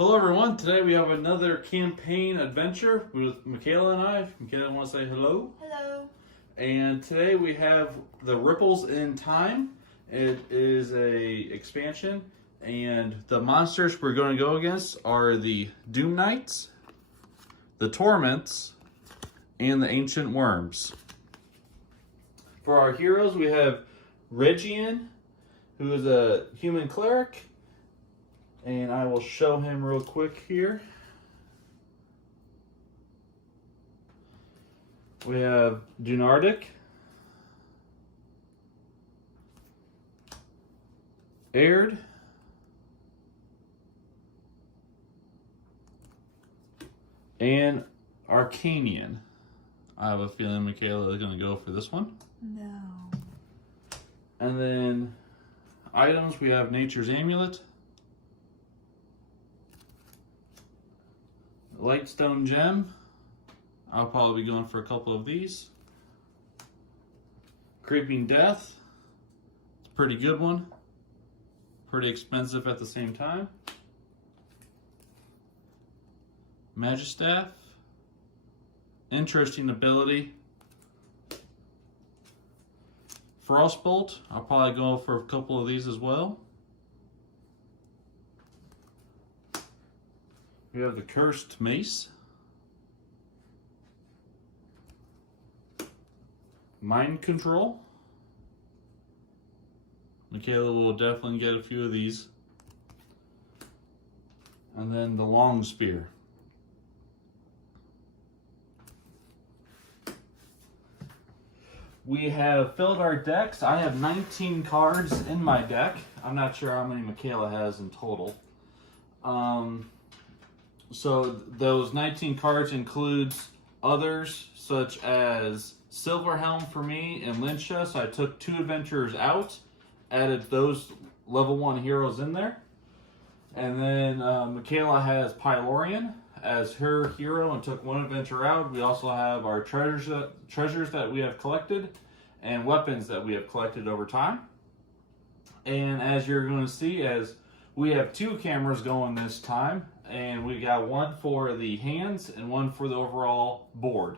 Hello everyone, today we have another campaign adventure with Michaela and I. Michaela, want to say hello? Hello. And today we have the Ripples in Time. It is a expansion, and the monsters we're going to go against are the Doom Knights, the Torments, and the Ancient Worms. For our heroes, we have Regian, who is a human cleric. And I will show him real quick here. We have Dunardic, Aird, and Arcanian. I have a feeling Michaela is going to go for this one. No. And then items, we have Nature's Amulet, Lightstone Gem. I'll probably be going for a couple of these. Creeping Death. It's a pretty good one. Pretty expensive at the same time. Magistaff. Interesting ability. Frostbolt. I'll probably go for a couple of these as well. We have the Cursed Mace, Mind Control. Michaela will definitely get a few of these. And then the Long Spear. We have filled our decks. I have 19 cards in my deck. I'm not sure how many Michaela has in total. So those 19 cards includes others such as Silverhelm for me and Lyncha. So I took 2 adventurers out, added those level 1 heroes in there. And then Michaela has Pylorian as her hero and took 1 adventurer out. We also have our treasures that we have collected and weapons that we have collected over time. And as you're going to see, as we have 2 cameras going this time, and we got 1 for the hands and 1 for the overall board.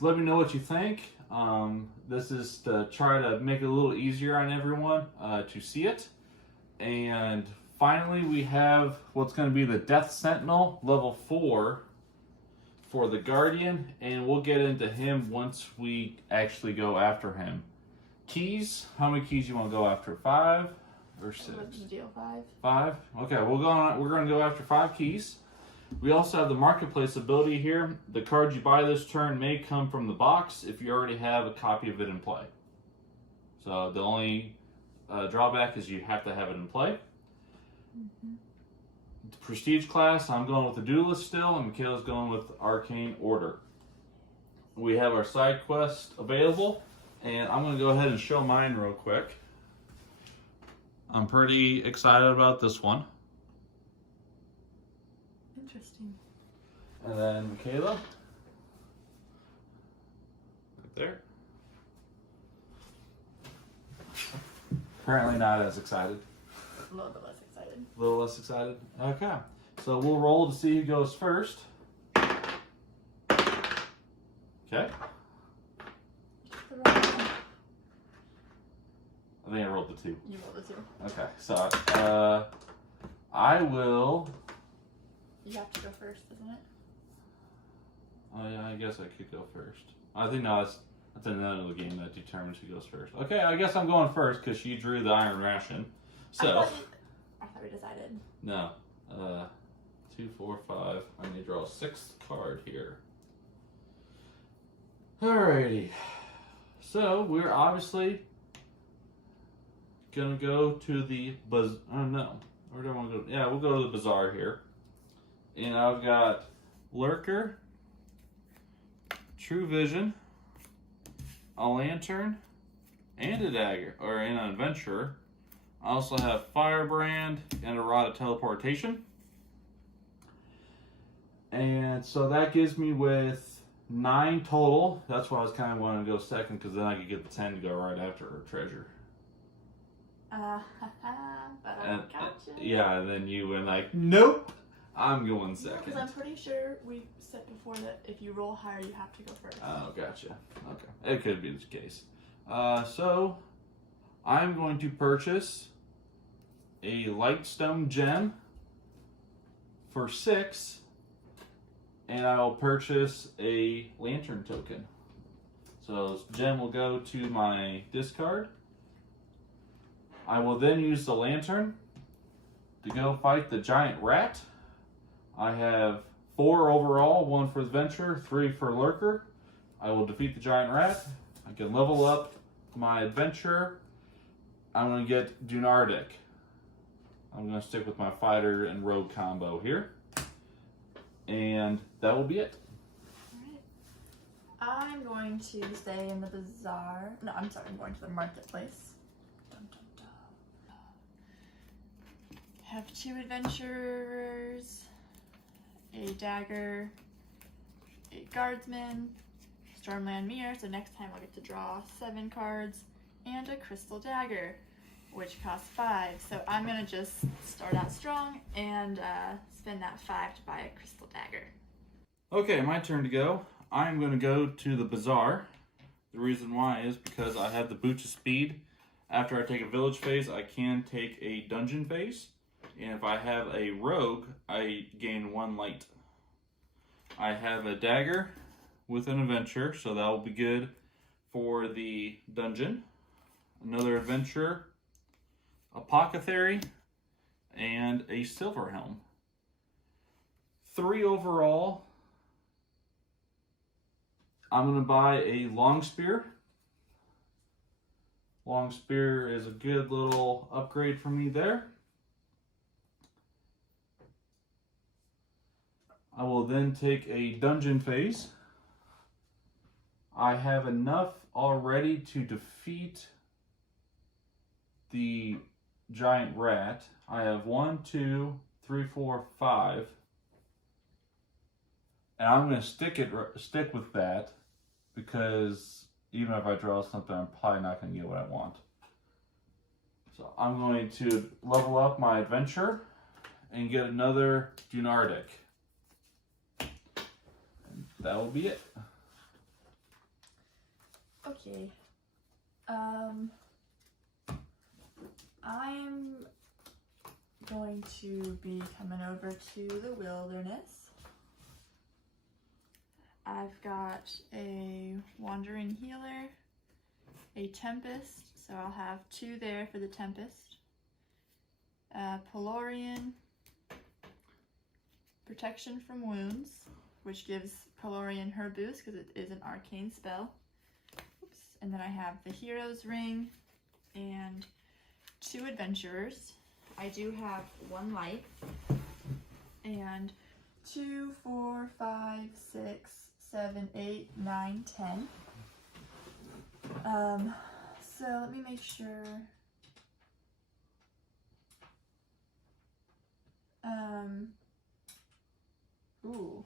Let me know what you think. This is to try to make it a little easier on everyone to see it. And finally, we have what's going to be the Death Sentinel level 4 for the Guardian, and we'll get into him once we actually go after him. Keys, how many keys you want to go after? 5 or 6? Let's do 5. 5? Okay, we're going to go after 5 keys. We also have the Marketplace ability here. The card you buy this turn may come from the box if you already have a copy of it in play. So the only drawback is you have to have it in play. Mm-hmm. The Prestige class, I'm going with the Duelist still, and Michaela's going with Arcane Order. We have our side quest available, and I'm going to go ahead and show mine real quick. I'm pretty excited about this one. Interesting. And then Michaela. Right there. Apparently not as excited. A little bit less excited. A little less excited? Okay. So we'll roll to see who goes first. Okay. I think I rolled the 2. You rolled the 2. Okay, so I will. You have to go first, isn't it? Oh yeah, I guess I could go first. I think no, that's the end of the game that determines who goes first. Okay, I guess I'm going first because she drew the Iron Ration. So I thought we decided. no, 2, 4, 5. I need to draw a 6th card here. Alrighty, so we're obviously gonna go to the bazaar. Oh no, where do I want to go? Yeah, we'll go to the bazaar here. And I've got Lurker, True Vision, a Lantern, and a Dagger, or an Adventurer. I also have Firebrand and a Rod of Teleportation. And so that gives me with 9 total. That's why I was kind of wanting to go second, because then I could get the 10 to go right after her treasure. But I don't catch it. Yeah, and then you went like, nope. I'm going Because second. I'm pretty sure we said before that if you roll higher, you have to go first. Oh, gotcha. Okay. It could be the case. So, I'm going to purchase a Lightstone gem for 6, and I'll purchase a lantern token. So, this gem will go to my discard. I will then use the lantern to go fight the giant rat. I have 4 overall, 1 for adventure, 3 for lurker. I will defeat the giant rat. I can level up my adventure. I'm going to get Dunardic. I'm going to stick with my fighter and rogue combo here. And that will be it. Alright. I'm going to stay in the bazaar. No, I'm sorry, I'm going to the marketplace. Dun, dun, dun. Have 2 adventurers, a dagger, a guardsman, Stormland Mirror, so next time I'll get to draw 7 cards, and a crystal dagger, which costs 5. So I'm gonna just start out strong and spend that 5 to buy a crystal dagger. Okay, my turn to go. I'm going to go to the bazaar. The reason why is because I have the Boots of Speed. After I take a village phase, I can take a dungeon phase. And if I have a rogue, I gain 1 light. I have a dagger with an adventure, so that will be good for the dungeon. Another adventure, apothecary, and a silver helm. 3 overall. I'm going to buy a long spear. Long spear is a good little upgrade for me there. I will then take a dungeon phase. I have enough already to defeat the giant rat. I have 1, 2, 3, 4, 5. And I'm going to stick with that because even if I draw something, I'm probably not going to get what I want. So I'm going to level up my adventure and get another Dunardic. And that will be it. Okay. I'm going to be coming over to the wilderness. I've got a wandering healer, a tempest, so I'll have 2 there for the tempest. Pelorian, protection from wounds, which gives Pelorian her boost because it is an arcane spell. Oops. And then I have the hero's ring and 2 adventurers. I do have 1 light and 2, 4, 5, 6, 7, 8, 9, 10. So let me make sure. Ooh.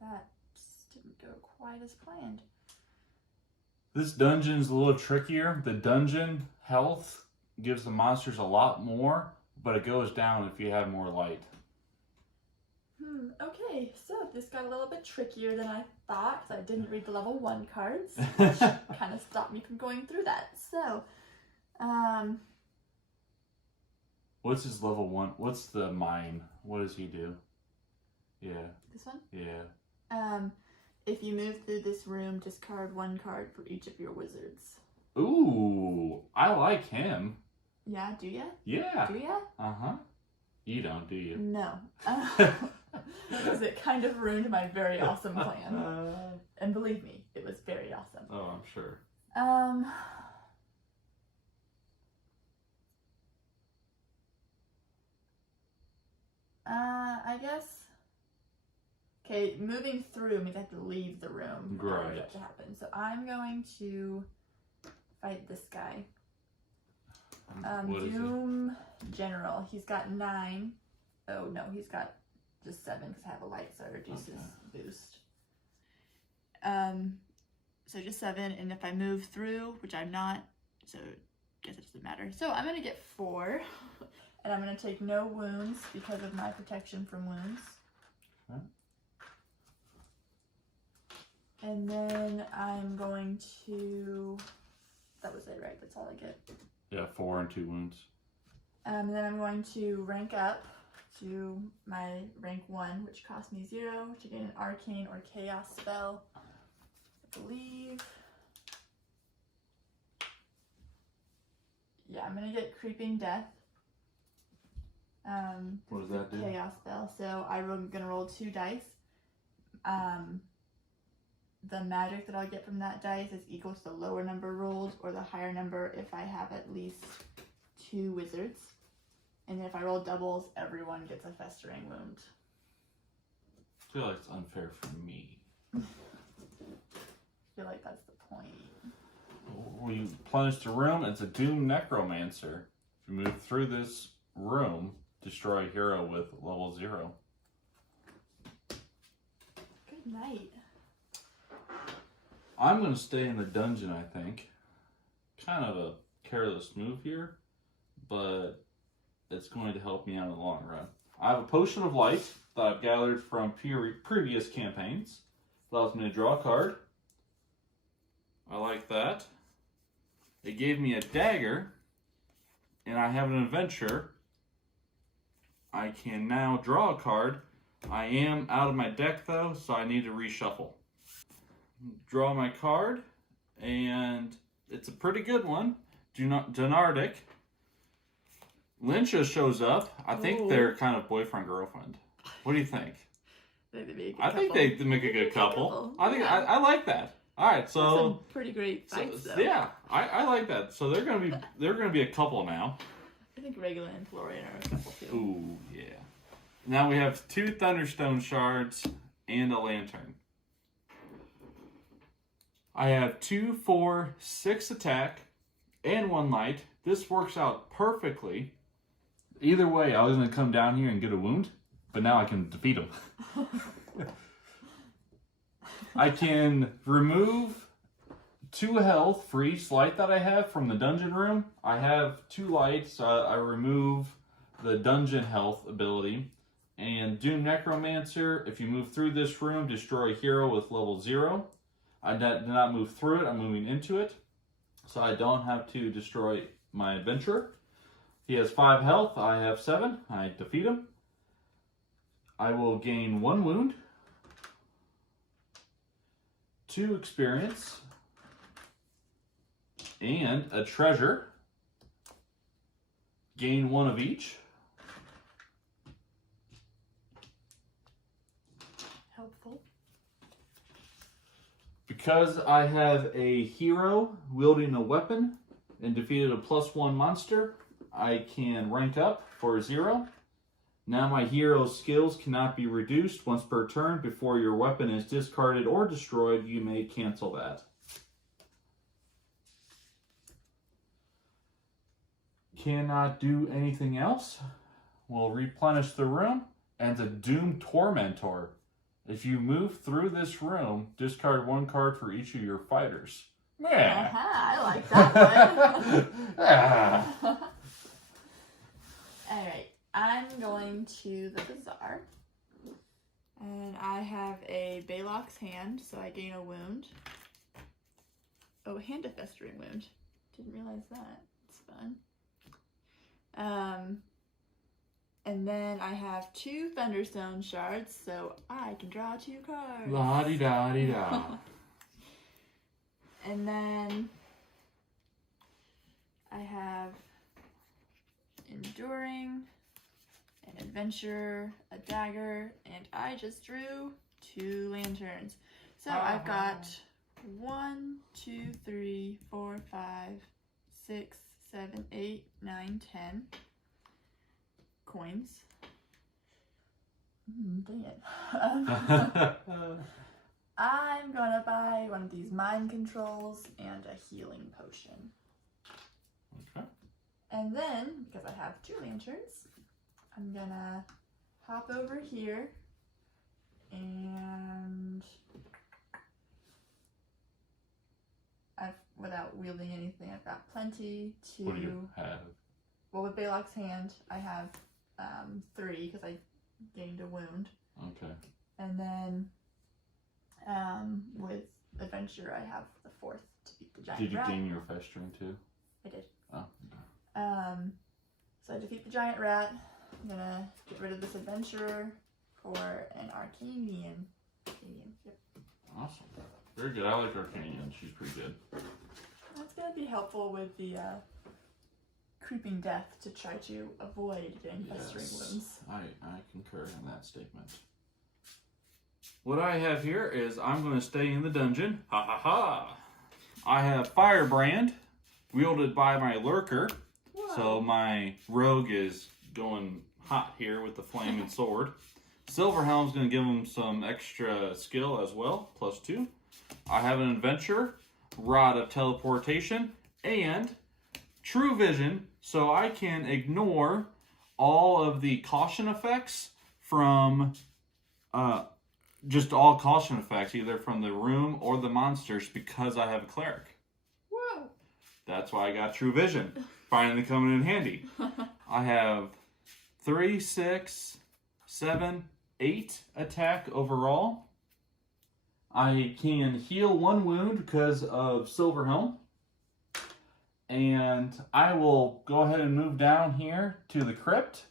That didn't go quite as planned. This dungeon's a little trickier. The dungeon health gives the monsters a lot more, but it goes down if you have more light. Okay, so this got a little bit trickier than I thought because I didn't read the level 1 cards, which kind of stopped me from going through that. So, What's his level 1? What's the mine? What does he do? Yeah. This one? Yeah. If you move through this room, discard 1 card for each of your wizards. Ooh, I like him. Yeah, do ya? Yeah. Do ya? Uh-huh. You don't, do you? No. Because it kind of ruined my very awesome plan. And believe me, it was very awesome. Oh, I'm sure. I guess. Okay, moving through means I have to leave the room for Right. that to happen. So I'm going to fight this guy. What is Doom General. He's got 9. Oh no, he's got just 7 because I have a light, so it reduces boost. So just 7, and if I move through, which I'm not, so I guess it doesn't matter. So I'm gonna get 4, And I'm going to take no wounds because of my protection from wounds. Okay. And then I'm going to... That was it, right? That's all I get. Yeah, 4 and 2 wounds. And then I'm going to rank up to my rank 1, which cost me 0 to get an arcane or chaos spell. I believe. Yeah, I'm gonna get creeping death. What does that do? Chaos spell. So I'm gonna roll 2 dice. The magic that I'll get from that dice is equal to the lower number rolled or the higher number if I have at least 2 wizards. And then if I roll doubles, everyone gets a festering wound. I feel like it's unfair for me. I feel like that's the point. When you plunge the room, it's a Doom Necromancer. If you move through this room, destroy a hero with level 0. Good night. I'm going to stay in the dungeon, I think. Kind of a careless move here, but it's going to help me out in the long run. I have a Potion of Light that I've gathered from previous campaigns. Allows me to draw a card. I like that. It gave me a dagger, and I have an adventure. I can now draw a card. I am out of my deck though, so I need to reshuffle. Draw my card, and it's a pretty good one. Donardic. Lyncha shows up. I think they're kind of boyfriend-girlfriend. What do you think? I think they make a good couple. I like that. All right, so some pretty great fights, though. Yeah, I like that. So they're gonna be a couple now. I think Regula and Florian are a couple too. Ooh, yeah. Now we have 2 Thunderstone shards and a lantern. I have 2, 4, 6 attack and 1 light. This works out perfectly. Either way, I was gonna come down here and get a wound, but now I can defeat him. I can remove 2 health for each light that I have from the dungeon room. I have 2 lights. I remove the dungeon health ability. And Doom Necromancer, if you move through this room, destroy a hero with level 0. I did not move through it. I'm moving into it. So I don't have to destroy my adventurer. He has 5 health. I have 7. I defeat him. I will gain 1 wound. 2 experience, and a treasure. Gain 1 of each. Helpful. Because I have a hero wielding a weapon and defeated a +1 monster, I can rank up for 0. Now my hero's skills cannot be reduced once per turn. Before your weapon is discarded or destroyed, you may cancel that. Cannot do anything else. We'll replenish the room. And it's a Doom Tormentor. If you move through this room, discard 1 card for each of your fighters. Yeah. I like that one. Alright. I'm going to the bazaar, and I have a Balok's hand, so I gain a wound. Oh, hand a festering wound. Didn't realize that. It's fun. And then I have 2 Thunderstone shards, so I can draw 2 cards. La-di-da-di-da. And then I have Enduring, an adventure, a dagger, and I just drew 2 lanterns. So I've got 1, 2, 3, 4, 5, 6, 7, 8, 9, 10 coins. Dang it. I'm gonna buy one of these mind controls and a healing potion. Okay. And then, because I have 2 lanterns, I'm gonna hop over here and without wielding anything, I've got plenty to... What do you have? well, with Balok's hand, I have 3 because I gained a wound. Okay. And then with Adventure, I have the 4th to beat the giant rat. Did you gain your festering too? I did. Oh. So I defeat the giant rat. I'm gonna get rid of this Adventurer for an Arcanian. Yep. Awesome. Very good. I like Arcanian. She's pretty good. That's gonna be helpful with the creeping death to try to avoid getting festering wounds. I concur in that statement. What I have here is I'm going to stay in the dungeon. Ha ha ha! I have Firebrand, wielded by my Lurker. Whoa. So my rogue is going hot here with the flaming sword. Silverhelm's going to give him some extra skill as well, +2. I have an Adventurer, Rod of Teleportation, and True Vision, so I can ignore all of the caution effects from, just all caution effects, either from the room or the monsters, because I have a Cleric. Whoa! That's why I got True Vision, finally coming in handy. I have 3, 6, 7, 8 attack overall. I can heal 1 wound because of Silverhelm. And I will go ahead and move down here to the crypt.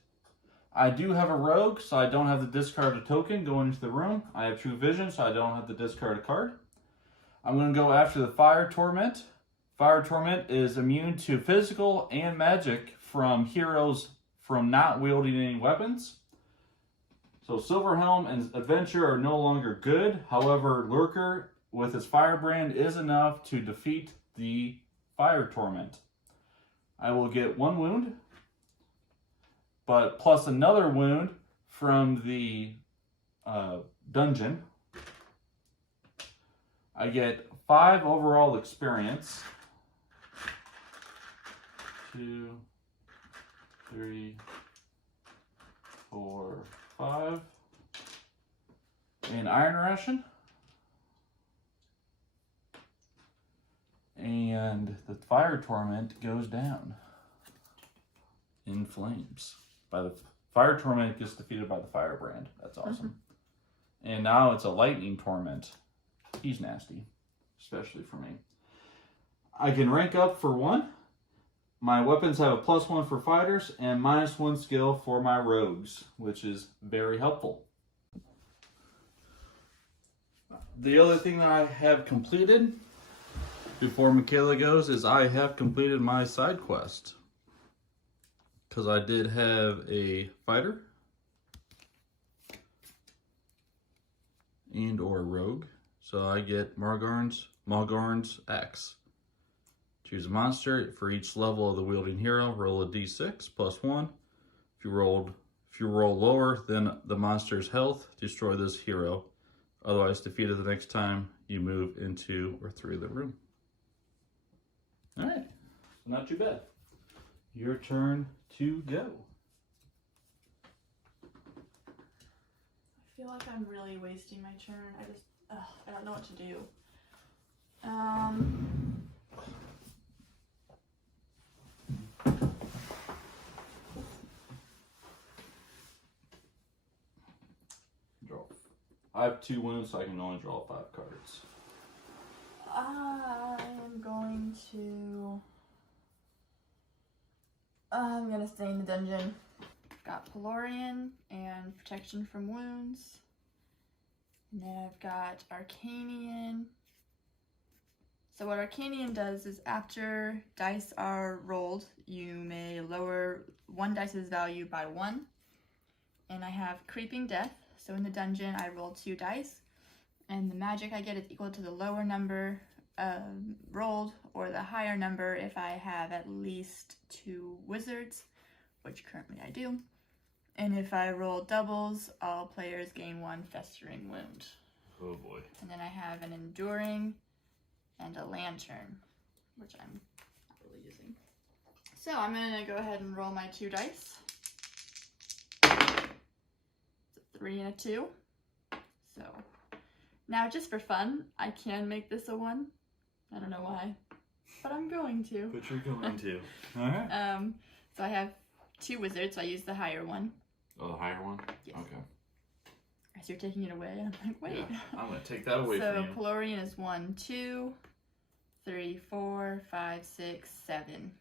I do have a rogue, so I don't have to discard a token going into the room. I have True Vision, so I don't have to discard a card. I'm going to go after the Fire Torment. Fire Torment is immune to physical and magic from heroes from not wielding any weapons. So Silverhelm and Adventure are no longer good. However, Lurker with his Firebrand is enough to defeat the Fire Torment. I will get 1 wound, but plus another wound from the dungeon. I get 5 overall experience. 2, 3, 4, 5. An Iron Ration. And the Fire Torment goes down in flames. Fire Torment gets defeated by the Firebrand. That's awesome. And now it's a Lightning Torment. He's nasty, especially for me. I can rank up for 1. My weapons have a +1 for fighters and -1 skill for my rogues, which is very helpful. The other thing that I have completed before Michaela goes is I have completed my side quest. Because I did have a fighter and or rogue. So I get Malgarn's Axe. Choose a monster. For each level of the wielding hero, roll a d6 +1. If you roll lower than the monster's health, destroy this hero. Otherwise, defeat it the next time you move into or through the room. Alright, so not too bad. Your turn to go. I feel like I'm really wasting my turn. I don't know what to do. Draw. I have 2 wounds, so I can only draw 5 cards. I'm going to... I'm gonna stay in the dungeon. Got Pelorian and protection from wounds. And then I've got Arcanian. So what Arcanian does is after dice are rolled, you may lower one dice's value by 1. And I have Creeping Death. So in the dungeon, I roll 2 dice. And the magic I get is equal to the lower number rolled or the higher number if I have at least 2 wizards, which currently I do. And if I roll doubles, all players gain 1 festering wound. Oh boy. And then I have an enduring and a lantern, which I'm not really using. So I'm gonna go ahead and roll my 2 dice. It's a 3 and a 2. So now just for fun, I can make this a 1. I don't know why, but I'm going to. But you're going to. Alright. So I have 2 wizards, so I use the higher one. Oh, the higher one? Yes. Okay. As you're taking it away, I'm like, wait. Yeah, I'm going to take that away from you. So Pelorian is 1, 2, 3, 4, 5, 6, 7.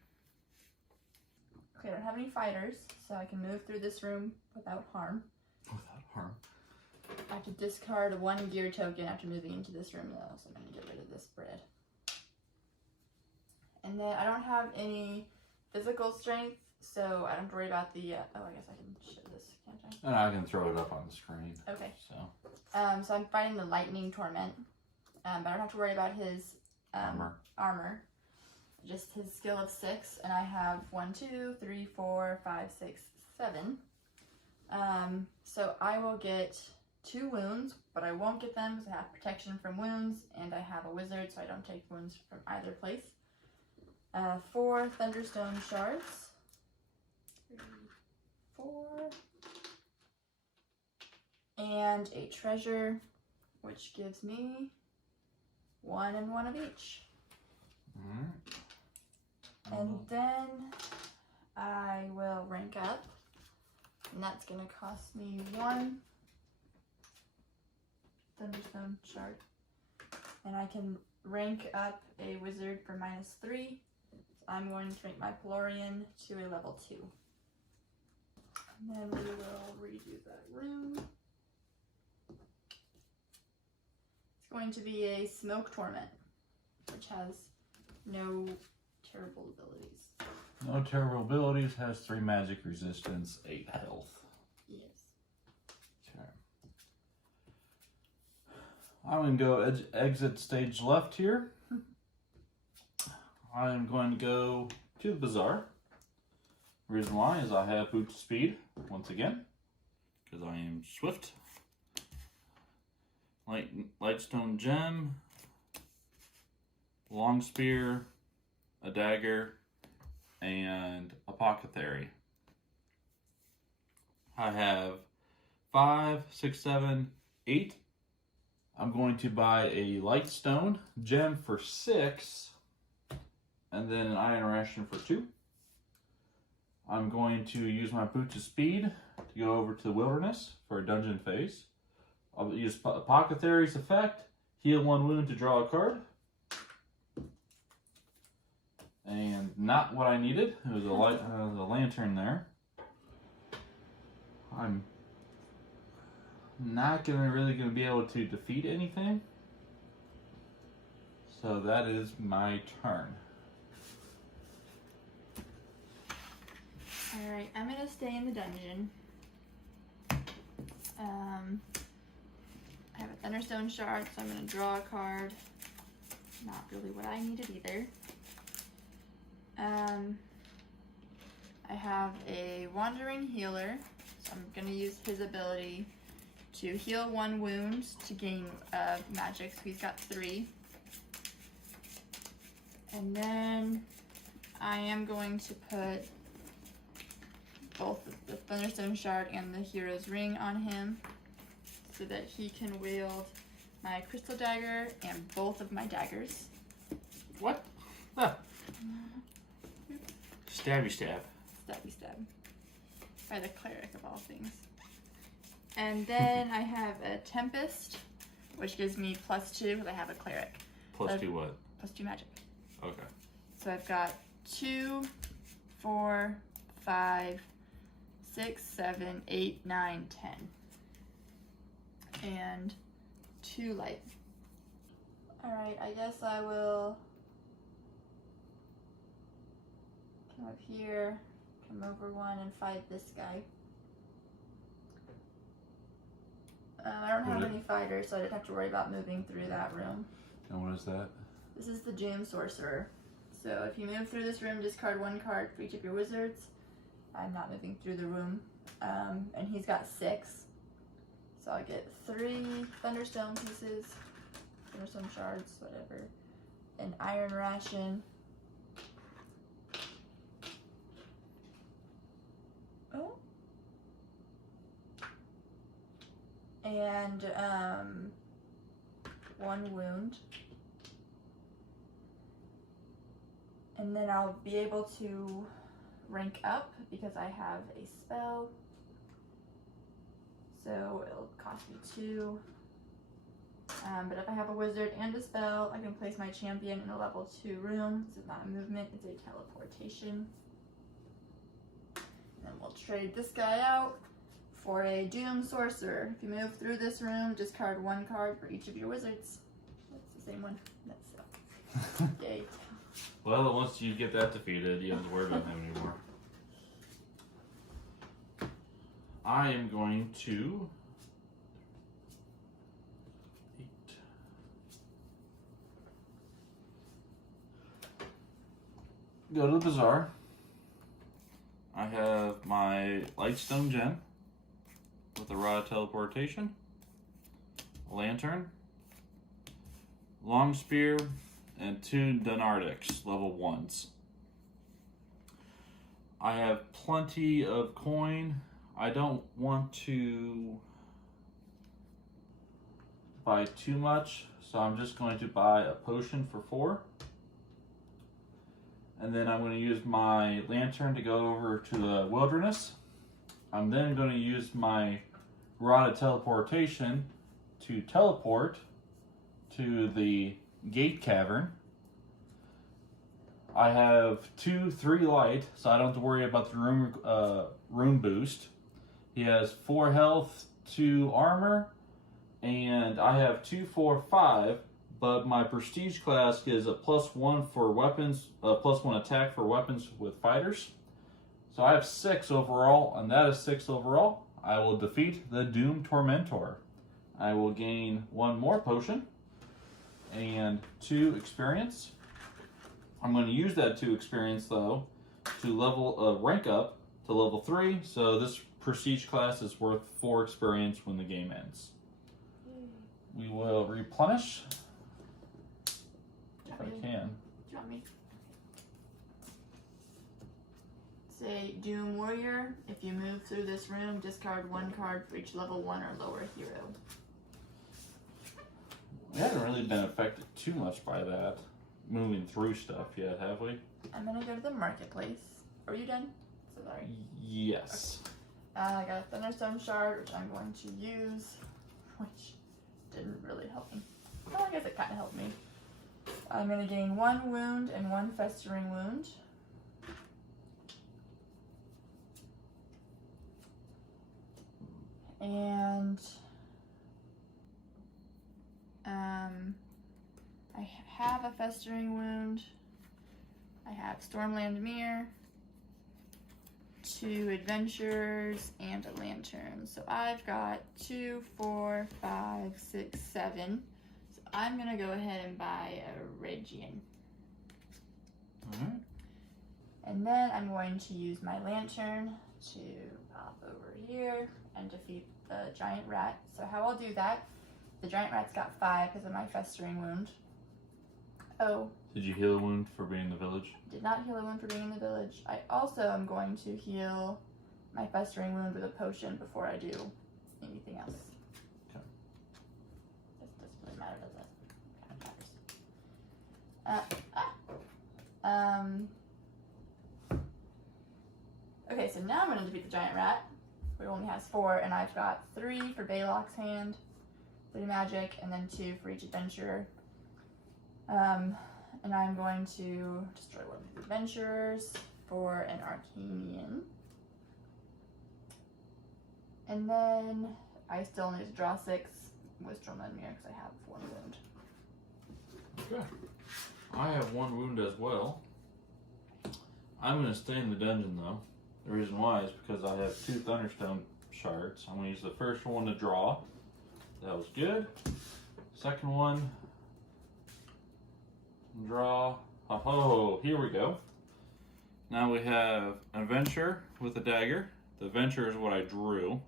Okay, I don't have any fighters, so I can move through this room without harm. Without harm. I have to discard 1 gear token after moving into this room, though, so I'm going to get rid of this bread. And then I don't have any physical strength, so I don't have to worry about the, oh, I guess I can show this, can't I? And I can throw it up on the screen. Okay. So So I'm fighting the Lightning Torment, but I don't have to worry about his armor. Just his skill of 6, and I have 1, 2, 3, 4, 5, 6, 7. So I will get 2 wounds, but I won't get them because I have protection from wounds, and I have a wizard, so I don't take wounds from either place. 4 Thunderstone shards. 3, 4. And a treasure, which gives me 1 and 1 of each. Alright. And then I will rank up, and that's going to cost me 1 Thunderstone shard. And I can rank up a wizard for -3. So I'm going to rank my Pelorian to a level 2. And then we will redo that room. It's going to be a Smoke Torment, which has no terrible abilities. No terrible abilities, has 3 magic resistance, 8 health. Yes. Okay. I'm going to go exit stage left here. I'm going to go to the bazaar. Reason why is I have boots speed once again, because I am swift. Lightstone gem, long spear, a dagger, and apothecary. I have 5, 6, 7, 8. I'm going to buy a Lightstone gem for 6, and then an iron ration for 2. I'm going to use my boots of speed to go over to the wilderness for a dungeon phase. I'll use apothecary's effect, heal 1 wound to draw a card. And not what I needed. It was a lantern there. I'm not really gonna be able to defeat anything. So that is my turn. Alright, I'm gonna stay in the dungeon. I have a Thunderstone shard, so I'm gonna draw a card. Not really what I needed either. I have a Wandering Healer, so I'm gonna use his ability to heal 1 wound to gain magic, so he's got 3. And then I am going to put both the Thunderstone shard and the Hero's Ring on him so that he can wield my Crystal Dagger and both of my daggers. What? Ah. Stabby stab. Stabby stab. By the cleric of all things. And then I have a Tempest, which gives me +2 because I have a cleric. Plus 2 what? +2 magic. Okay. So I've got 2, 4, 5, 6, 7, 8, 9, 10. And 2 light. Alright, I guess I will come up here, come over 1 and fight this guy. I don't have any fighters, so I don't have to worry about moving through that room. And what is that? This is the Doom Sorcerer. So if you move through this room, discard 1 card for each of your wizards. I'm not moving through the room. And he's got 6. So I get 3 Thunderstone pieces, Thunderstone shards, whatever, an iron ration. Oh. And 1 wound. And then I'll be able to rank up because I have a spell. So it'll cost me 2. But if I have a wizard and a spell, I can place my champion in a level 2 room. This is not a movement, it's a teleportation. And then we'll trade this guy out for a Doom Sorcerer. If you move through this room, discard 1 card for each of your wizards. That's the same one. That's yay. Well, once you get that defeated, you don't have to worry about him anymore. I am going to go to the bazaar. I have my Lightstone gem with a rod of teleportation, a lantern, long spear, and 2 Dunardics, level 1s. I have plenty of coin. I don't want to buy too much, so I'm just going to buy a potion for 4. And then I'm going to use my lantern to go over to the wilderness. I'm then going to use my rod of teleportation to teleport to the gate cavern. I have 2/3 light, so I don't have to worry about the room boost. He has 4 health, 2 armor, and I have 2, 4, 5. But my prestige class gives a +1 for weapons, +1 attack for weapons with fighters. So I have 6 overall, and that is 6 overall. I will defeat the Doom Tormentor. I will gain 1 more potion and 2 experience. I'm going to use that 2 experience though to rank up to level 3. So this prestige class is worth 4 experience when the game ends. We will replenish. If I can. Do you want me? Say Doom Warrior. If you move through this room, discard 1 card for each level 1 or lower hero. We haven't really been affected too much by that moving through stuff yet, have we? I'm gonna go to the marketplace. Are you done? So sorry. Yes. Okay. I got a Thunderstone shard, which I'm going to use, which didn't really help me. Well, I guess it kind of helped me. I'm going to gain 1 wound and 1 festering wound. And I have a festering wound. I have Stormland Mirror, 2 adventures, and a lantern. So I've got 2, 4, 5, 6, 7. So I'm gonna go ahead and buy a Regian. Alright. And then I'm going to use my lantern to pop over here and defeat the giant rat. So how I'll do that, the giant rat's got 5 because of my festering wound. Oh. Did you heal a wound for being in the village? Did not heal a wound for being in the village. I also am going to heal my festering wound with a potion before I do anything else. Okay. This doesn't really matter, does it? Kind of matters. Okay, so now I'm going to defeat the giant rat, who only has 4, and I've got 3 for Baylock's hand, 3 magic, and then 2 for each adventurer. And I'm going to destroy 1 of the adventurers for an Arcanian. And then I still need to draw 6 with Stormland Mirror because I have 1 wound. Okay. I have 1 wound as well. I'm going to stay in the dungeon though. The reason why is because I have 2 Thunderstone shards. I'm going to use the first one to draw. That was good. Second one, draw. Oh, here we go. Now we have an adventure with a dagger. The adventure is what I drew.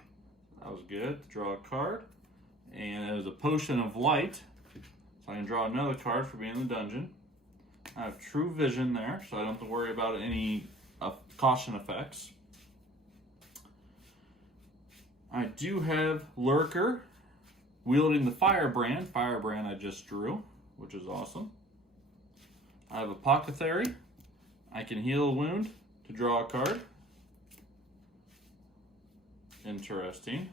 That was good. Draw a card. And it was a potion of light. So I can draw another card for being in the dungeon. I have true vision there, so I don't have to worry about any caution effects. I do have Lurker wielding the Firebrand. Firebrand I just drew, which is awesome. I have Apothecary. I can heal a wound to draw a card. Interesting.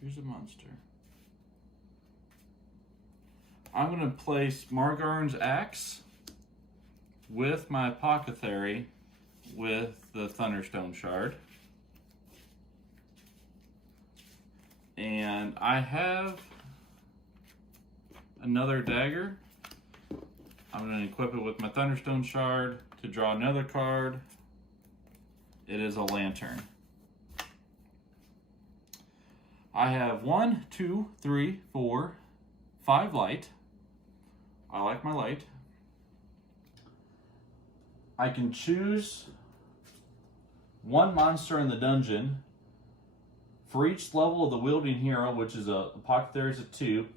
Here's a monster. I'm going to place Margarn's Axe with my Apothecary with the Thunderstone shard. And I have another dagger. I'm going to equip it with my Thunderstone shard to draw another card. It is a lantern. I have 1, 2, 3, 4, 5 light. I like my light. I can choose one monster in the dungeon. For each level of the wielding hero, which is a Apothecary is a 2,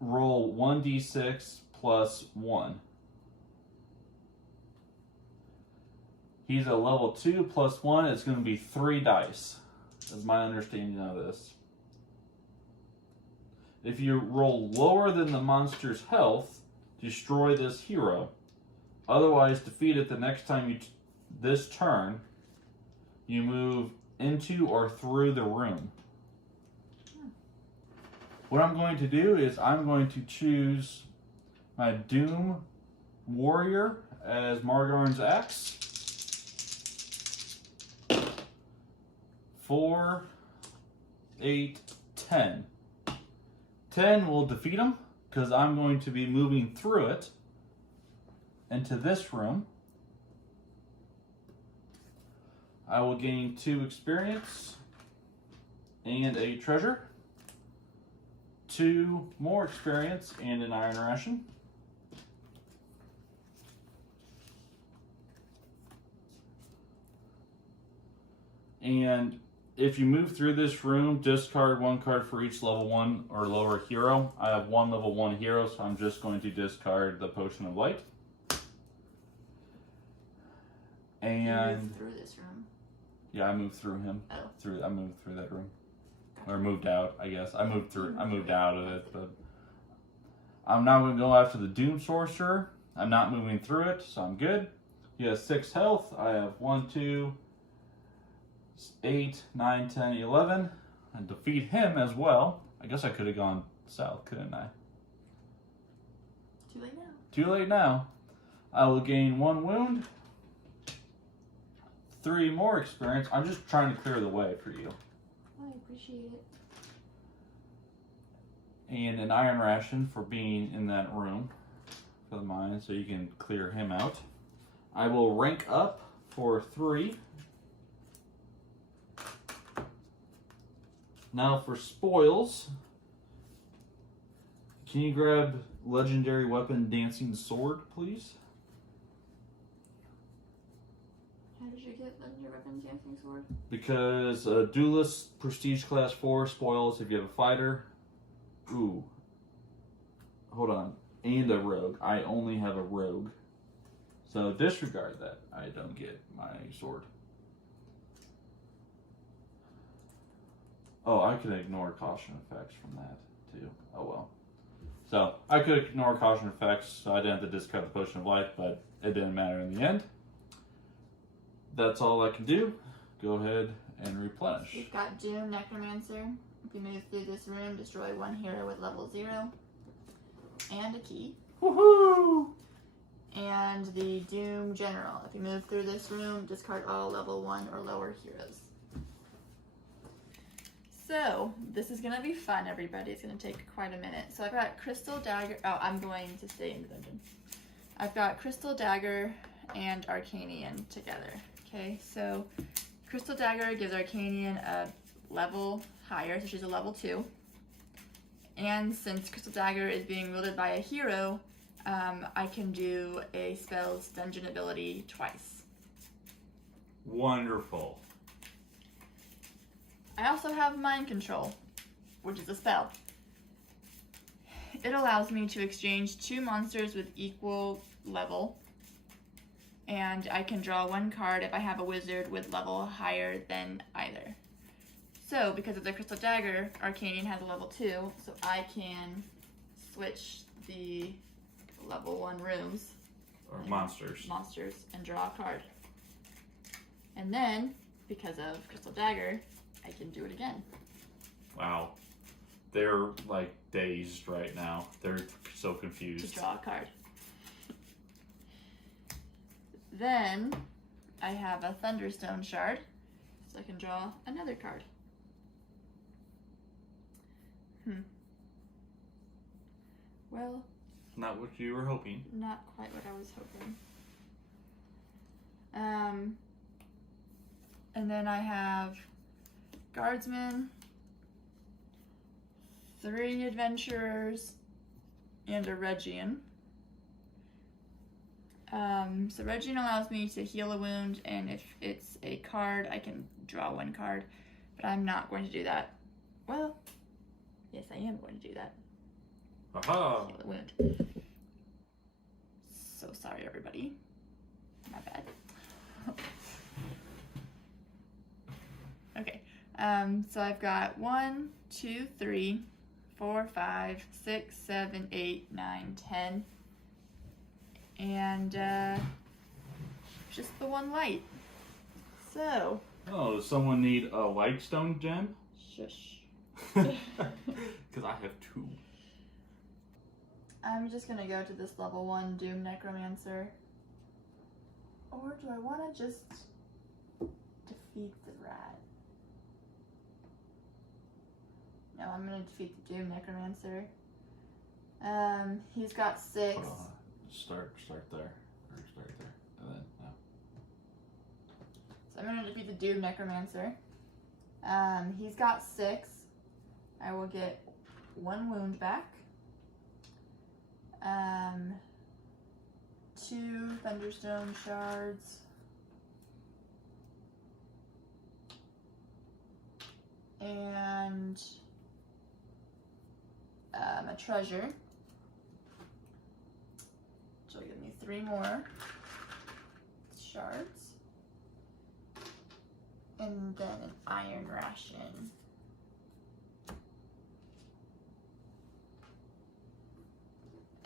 roll 1d6 plus 1. He's a level 2 plus 1. It's going to be 3 dice. That's my understanding of this. If you roll lower than the monster's health, destroy this hero. Otherwise, defeat it the next time you this turn. You move into or through the room. What I'm going to do is I'm going to choose my Doom Warrior as Margarn's Axe. 4, 8, 10. 10 will defeat him because I'm going to be moving through it into this room. I will gain 2 experience and a treasure, 2 more experience and an iron ration. And if you move through this room, discard 1 card for each level 1 or lower hero. I have 1 level 1 hero, so I'm just going to discard the Potion of Light. And move through this room. Yeah, I moved through him. Oh. I moved through that room. Or moved out, I guess. I moved out of it, but I'm now going to go after the Doom Sorcerer. I'm not moving through it, so I'm good. He has 6 health. I have 1, 2, 8, 9, 10, 11. And defeat him as well. I guess I could have gone south, couldn't I? Too late now. Too late now. I will gain 1 wound. 3 more experience. I'm just trying to clear the way for you. I appreciate it. And an iron ration for being in that room for the mine, so you can clear him out. I will rank up for 3. Now for spoils, can you grab legendary weapon Dancing Sword, please? How did you get legendary weapon Dancing Sword? Because duelist, prestige class 4, spoils if you have a fighter. Ooh. Hold on. And a rogue. I only have a rogue. So disregard that. I don't get my sword. Oh, I could ignore caution effects from that too. Oh well. So I could ignore caution effects, so I didn't have to discard the Potion of Life, but it didn't matter in the end. That's all I can do. Go ahead and replenish. We've got Doom Necromancer. If you move through this room, destroy 1 hero with level 0. And a key. Woohoo! And the Doom General. If you move through this room, discard all level 1 or lower heroes. So, this is going to be fun, everybody. It's going to take quite a minute. So I've got Crystal Dagger. Oh, I'm going to stay in the dungeon. I've got Crystal Dagger and Arcanian together. Okay, so Crystal Dagger gives Arcanian a level higher, so she's a level 2. And since Crystal Dagger is being wielded by a hero, I can do a spell's dungeon ability twice. Wonderful. I also have Mind Control, which is a spell. It allows me to exchange 2 monsters with equal level, and I can draw 1 card if I have a wizard with level higher than either. So, because of the Crystal Dagger, Arcanian has a level 2, so I can switch the level 1 rooms. Or monsters. Monsters, and draw a card. And then, because of Crystal Dagger, I can do it again. Wow. They're like dazed right now. They're so confused. To draw a card. Then, I have a Thunderstone shard, so I can draw another card. Well, not what you were hoping. Not quite what I was hoping. And then I have Guardsmen, 3 Adventurers, and a Regian. So Regian allows me to heal a wound, and if it's a card, I can draw 1 card, but I'm not going to do that. Well, yes, I am going to do that. Aha! Heal a wound. So sorry, everybody. My bad. Okay. So I've got 1, 2, 3, 4, 5, 6, 7, 8, 9, 10. And just the 1 light. So. Oh, does someone need a Lightstone gem? Shush. Because I have 2. I'm just gonna go to this level 1 Doom Necromancer. Or do I want to just defeat the rat? No, I'm gonna defeat the Doom Necromancer. He's got 6. Hold on. Start there. Or start there. And then, no. So I'm gonna defeat the Doom Necromancer. He's got 6. I will get 1 wound back. 2 Thunderstone shards. And a treasure. Which will give me 3 more shards. And then an iron ration.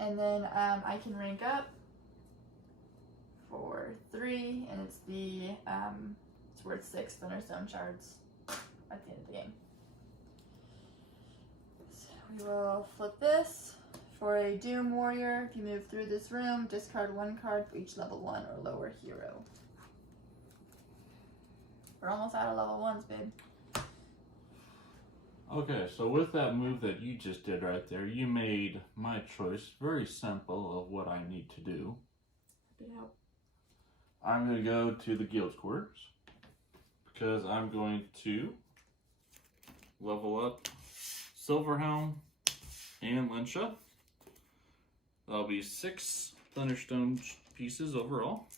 And then I can rank up for 3, and it's it's worth 6 Thunderstone shards at the end of the game. So we will flip this. For a Doom Warrior, if you move through this room, discard 1 card for each level 1 or lower hero. We're almost out of level 1s, babe. Okay, so with that move that you just did right there, you made my choice very simple of what I need to do. Yeah. I'm going to go to the Guild Quarters because I'm going to level up Silverhelm and Linsha. That'll be 6 Thunderstone pieces overall.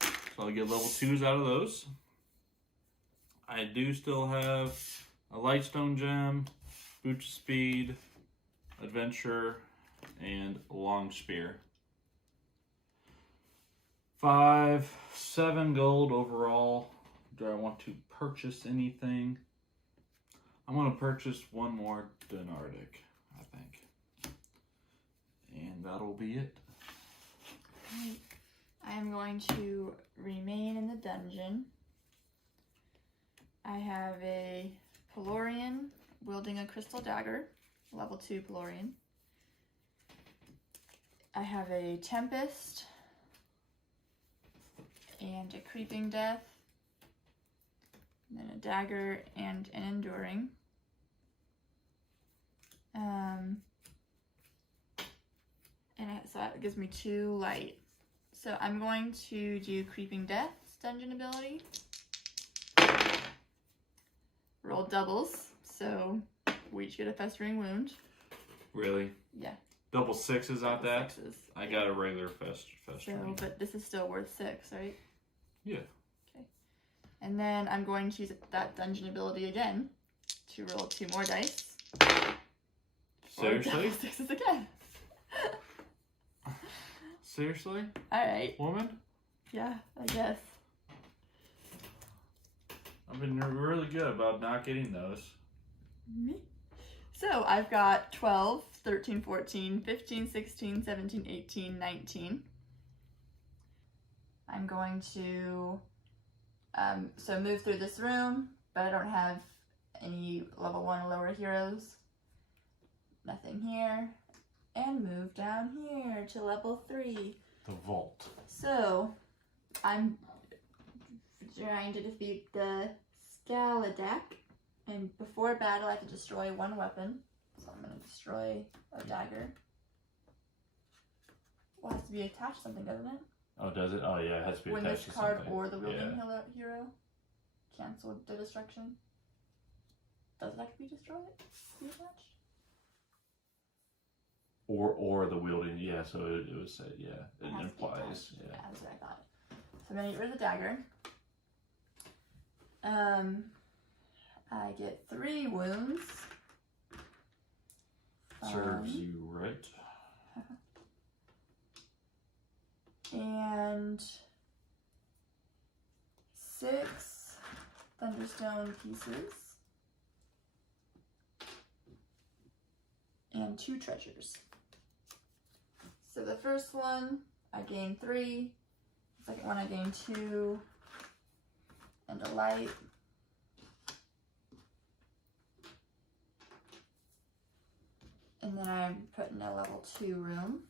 So I'll get level 2s out of those. I do still have a Lightstone gem, Boots of Speed, Adventure, and Long Spear. 5, 7 gold overall. Do I want to purchase anything? I'm going to purchase 1 more Dinardic, I think. And that'll be it. I am going to remain in the dungeon. I have a Pelorian wielding a Crystal Dagger, level 2 Pelorian. I have a Tempest and a Creeping Death, and then a Dagger and an Enduring. So that gives me 2 light. So I'm going to do Creeping Death's dungeon ability. Roll doubles, so we each get a Festering Wound. Really? Yeah. Double 6s out that? 6s. I got a regular Festering. So, but this is still worth 6, right? Yeah. Okay. And then I'm going to use that dungeon ability again to roll 2 more dice. Seriously? Or double 6s again. Seriously? Alright. Woman? Yeah, I guess. I've been really good about not getting those. Me. So I've got 12, 13, 14, 15, 16, 17, 18, 19. I'm going to so move through this room, but I don't have any level 1 or lower heroes. Nothing here. And move down here to level 3. The vault. So I'm trying to defeat the Scaladak, and before battle I have to destroy 1 weapon. So I'm going to destroy a dagger. Well, it has to be attached to something, doesn't it? Oh, does it? Oh, yeah, it has to be When attached this to card something. or the wielding Yeah. hero cancel the destruction. Does it have to be destroyed? Be attached? Or the wielding, yeah, so it would say, yeah, it has to be implies, attached. yeah. Yeah, that's what I thought. So I'm going to get rid of the dagger. I get 3 wounds. Serves you right. And 6 Thunderstone pieces. And 2 treasures. So the first one, I gain 3. The second one, I gain 2. And a light. And then I put in a level 2 room.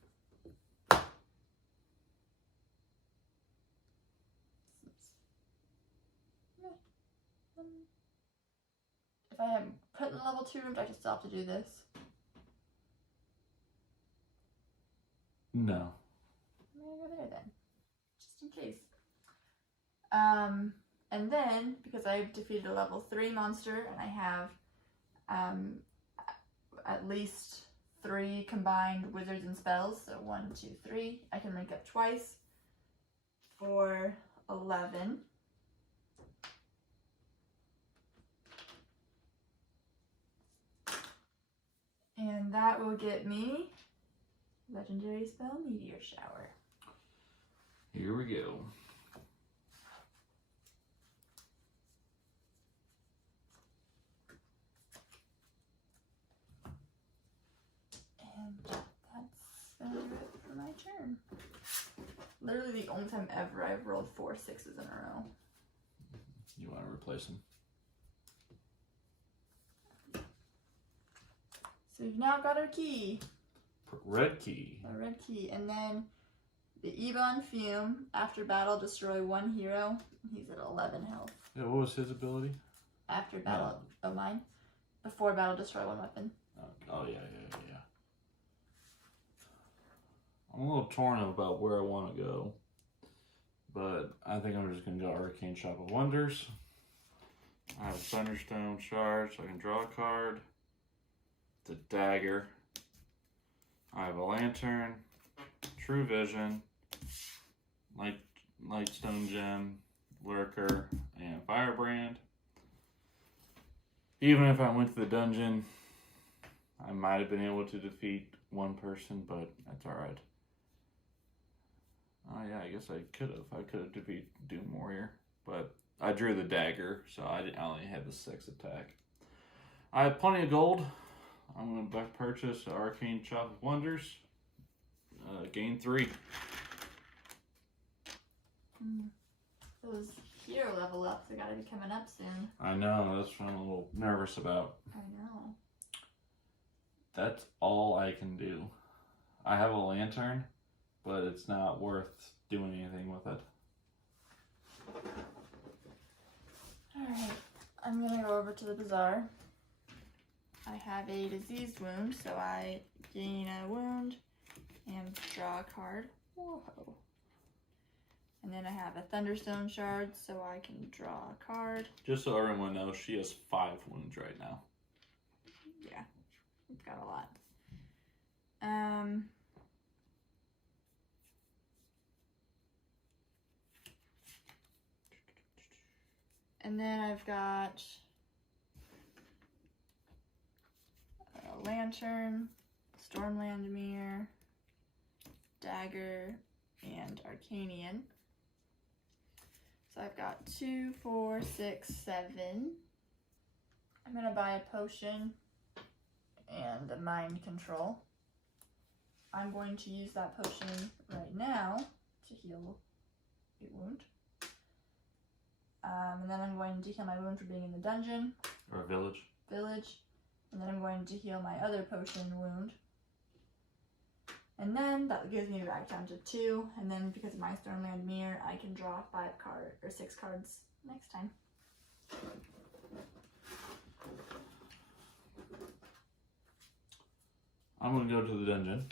If I have put in a level 2 room, do I just still have to do this? No. I'm gonna go there then, just in case. And then, because I've defeated a level 3 monster, and I have at least 3 combined wizards and spells, so 1, 2, 3, I can rank up twice for 11. And that will get me legendary spell Meteor Shower. Here we go. And that's it for my turn. Literally the only time ever I've rolled 4 6s in a row. You want to replace them? So we've now got our key. Red key. A red key. And then the Ebon Fume. After battle, destroy 1 hero. He's at 11 health. Yeah, what was his ability? After battle, oh mine. Before battle, destroy 1 weapon. Oh, yeah. I'm a little torn about where I want to go. But I think I'm just going to go Arcane Shop of Wonders. I have a Thunderstone shard, so I can draw a card. The dagger. I have a lantern, True Vision, Lightstone Gem, Lurker, and Firebrand. Even if I went to the dungeon, I might have been able to defeat 1 person, but that's alright. Oh yeah, I guess I could have. I could have defeated Doom Warrior, but I drew the dagger, so I only had the 6 attack. I have plenty of gold. I'm going to purchase Arcane Shop of Wonders. Gain 3. Those hero level ups are gotta be coming up soon. I know, that's what I'm a little nervous about. I know. That's all I can do. I have a lantern, but it's not worth doing anything with it. Alright, I'm gonna go over to the bazaar. I have a diseased wound, so I gain a wound and draw a card. Whoa. And then I have a Thunderstone shard, so I can draw a card. Just so everyone knows, she has 5 wounds right now. Yeah, we've got a lot. And then I've got a lantern, Stormland Mirror, dagger, and Arcanian. So I've got 2, 4, 6, 7. I'm gonna buy a potion and a mind control. I'm going to use that potion right now to heal a wound. And then I'm going to heal my wound for being in the dungeon. Or village. And then I'm going to heal my other potion wound. And then that gives me back down to 2. And then because of my Stormland Mirror, I can draw 6 cards next time. I'm going to go to the dungeon.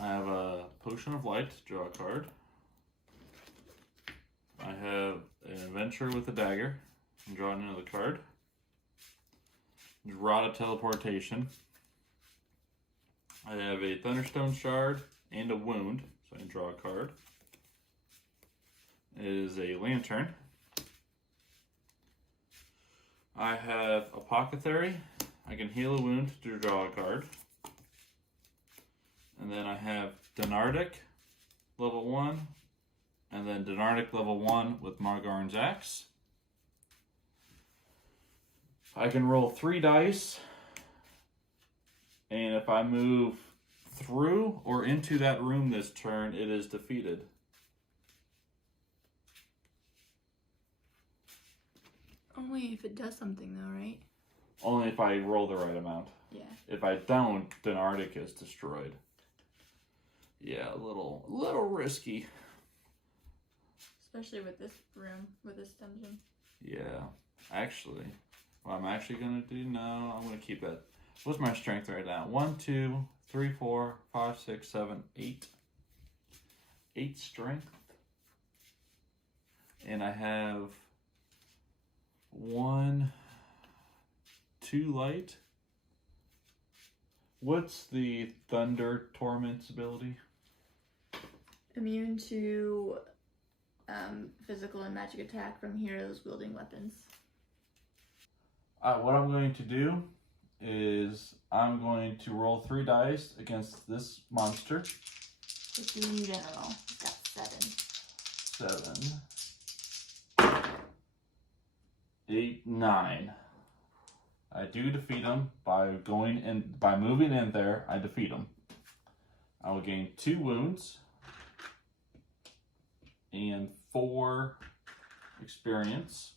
I have a Potion of Light, draw a card. I have an Adventure with a Dagger, draw another card. Rod of Teleportation. I have a Thunderstone Shard and a Wound, so I can draw a card. It is a Lantern. I have Apothecary. I can heal a wound to draw a card. And then I have Donardic, level 1. And then Donardic, level 1 with Margarn's Axe. I can roll 3 dice. And if I move through or into that room this turn, it is defeated. Only if it does something though, right? Only if I roll the right amount. Yeah. If I don't, then Arctic is destroyed. Yeah, a little risky. Especially with this room, with this dungeon. Yeah, actually, what I'm actually gonna do now, I'm gonna keep that. What's my strength right now? 1, 2, 3, 4, 5, 6, 7, 8. 8 strength. And I have 1, 2 light. What's the Thunder Torment's ability? Immune to physical and magic attack from heroes wielding weapons. What I'm going to do is I'm going to roll 3 dice against this monster. Just in general, it's got 7. 7, 8, 9. I do defeat him by moving in there. I defeat him. I will gain 2 wounds and 4 experience.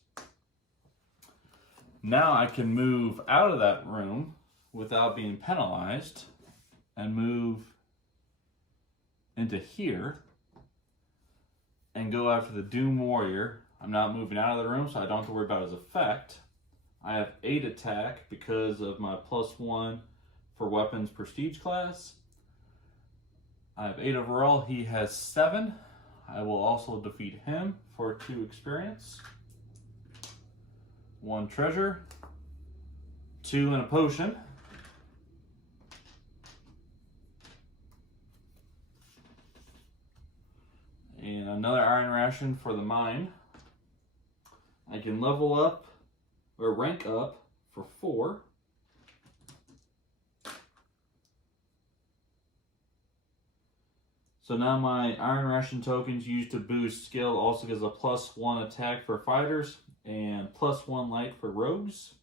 Now I can move out of that room without being penalized and move into here and go after the Doom Warrior. I'm not moving out of the room, so I don't have to worry about his effect. I have 8 attack because of my +1 for weapons prestige class. I have 8 overall. He has 7. I will also defeat him for 2 experience. 1 treasure. 2 and a potion. And another iron ration for the mine. I can level up or rank up for 4. So now my iron ration tokens used to boost skill also gives a +1 attack for fighters and +1 light for rogues.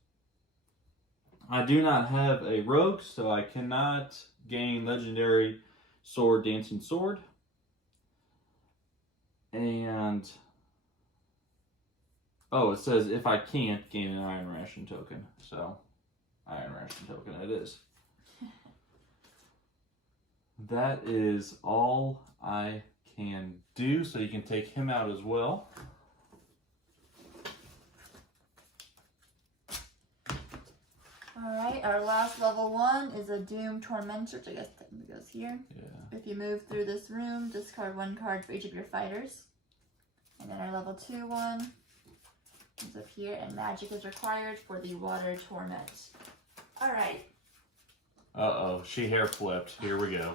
I do not have a rogue, so I cannot gain legendary sword, dancing sword. And oh, it says if I can't gain an iron ration token. So iron ration token it is. That is all I can do, so you can take him out as well. Alright, our last level 1 is a Doom Tormentor, which I guess technically goes here. Yeah. If you move through this room, discard 1 card for each of your fighters. And then our level 2 one is up here, and magic is required for the Water Torment. Alright. Uh-oh, she hair flipped. Here we go.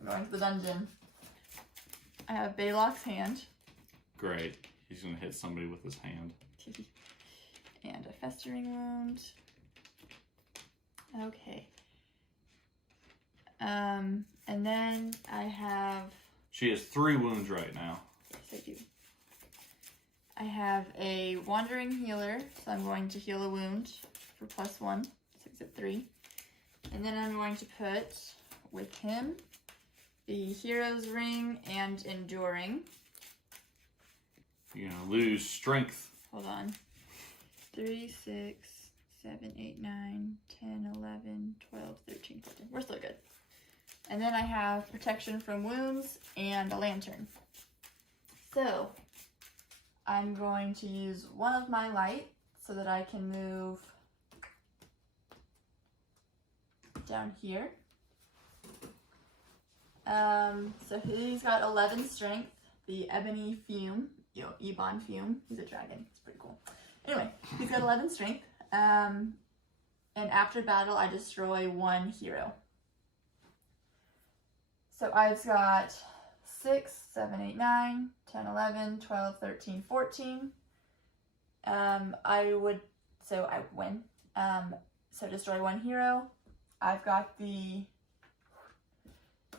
We're going to the dungeon. I have Balok's hand. Great. He's going to hit somebody with his hand. And a Festering Wound. Okay. And then I have She has 3 wounds right now. Yes, I do. I have a Wandering Healer, so I'm going to heal a wound for +1, 6 of 3. And then I'm going to put, with him, the Hero's Ring and Enduring. You're going to lose strength. Hold on. 3, 6, 7, 8, 9, 10, 11, 12, 13, 14. We're still good. And then I have Protection from Wounds and a Lantern. So, I'm going to use one of my light so that I can move down here. So he's got 11 strength, the Ebony Fume, Ebon Fume. He's a dragon. It's pretty cool. Anyway, he's got 11 strength. And after battle, I destroy 1 hero. So I've got 6, 7, 8, 9, 10, 11, 12, 13, 14. I win. So destroy 1 hero. I've got the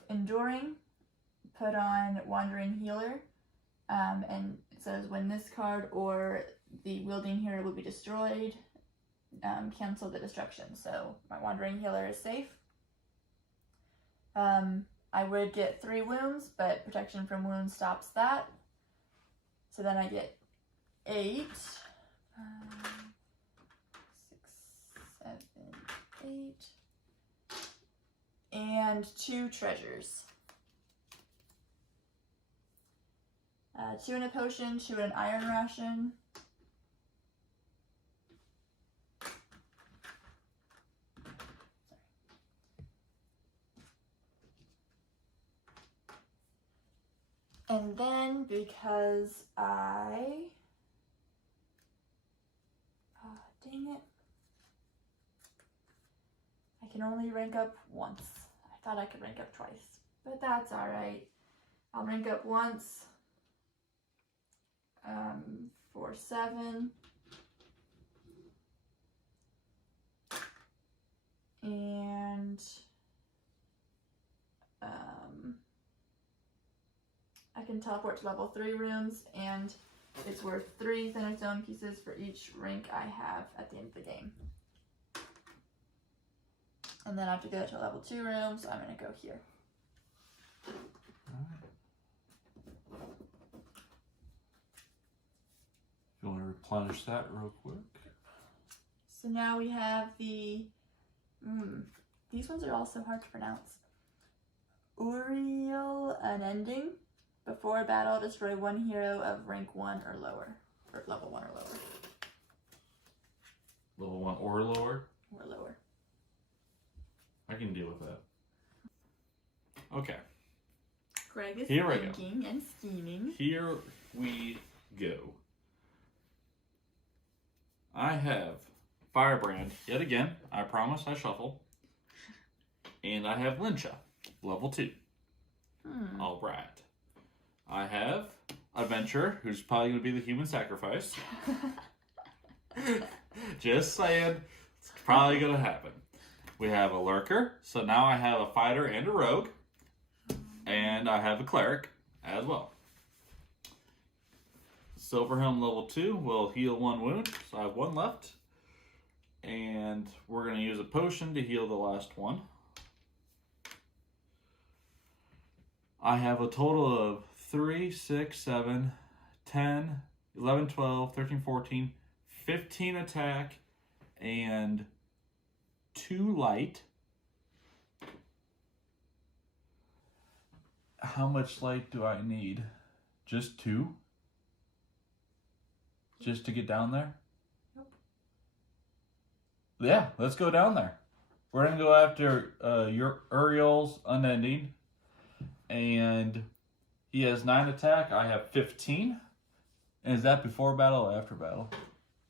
Enduring, put on Wandering Healer, and it says when this card or the wielding hero will be destroyed, cancel the destruction. So my Wandering Healer is safe. I would get 3 wounds, but Protection from Wounds stops that. So then I get 8, 6, 7, 8, and 2 treasures. 2 in a potion, 2 in an iron ration. And then because dang it, I can only rank up once. I thought I could rank up twice, but that's all right. I'll rank up once for 7. And I can teleport to level 3 rooms, and it's worth 3 Thunderstone pieces for each rank I have at the end of the game. And then I have to go to a level 2 room, so I'm going to go here. If you want to replenish that real quick. So now we have the, these ones are all so hard to pronounce. Uriel Unending. Before battle, destroy 1 hero of rank 1 or lower. Or level 1 or lower. Level 1 or lower? Or lower. I can deal with that. Okay. Greg is Here thinking and scheming. Here we go. I have Firebrand, yet again. I promise I shuffle. And I have Lyncha, level 2. All right. I have Adventurer, who's probably going to be the human sacrifice. Just saying, it's probably going to happen. We have a Lurker, so now I have a Fighter and a Rogue. And I have a Cleric as well. Silverhelm level 2 will heal 1 wound, so I have 1 left. And we're going to use a potion to heal the last one. I have a total of 3, 6, 7, 10, 11, 12, 13, 14, 15 attack, and 2 light. How much light do I need? Just 2? Just to get down there? Nope. Yeah, let's go down there. We're going to go after your Uriel's Unending. And he has 9 attack. I have 15. And is that before battle or after battle?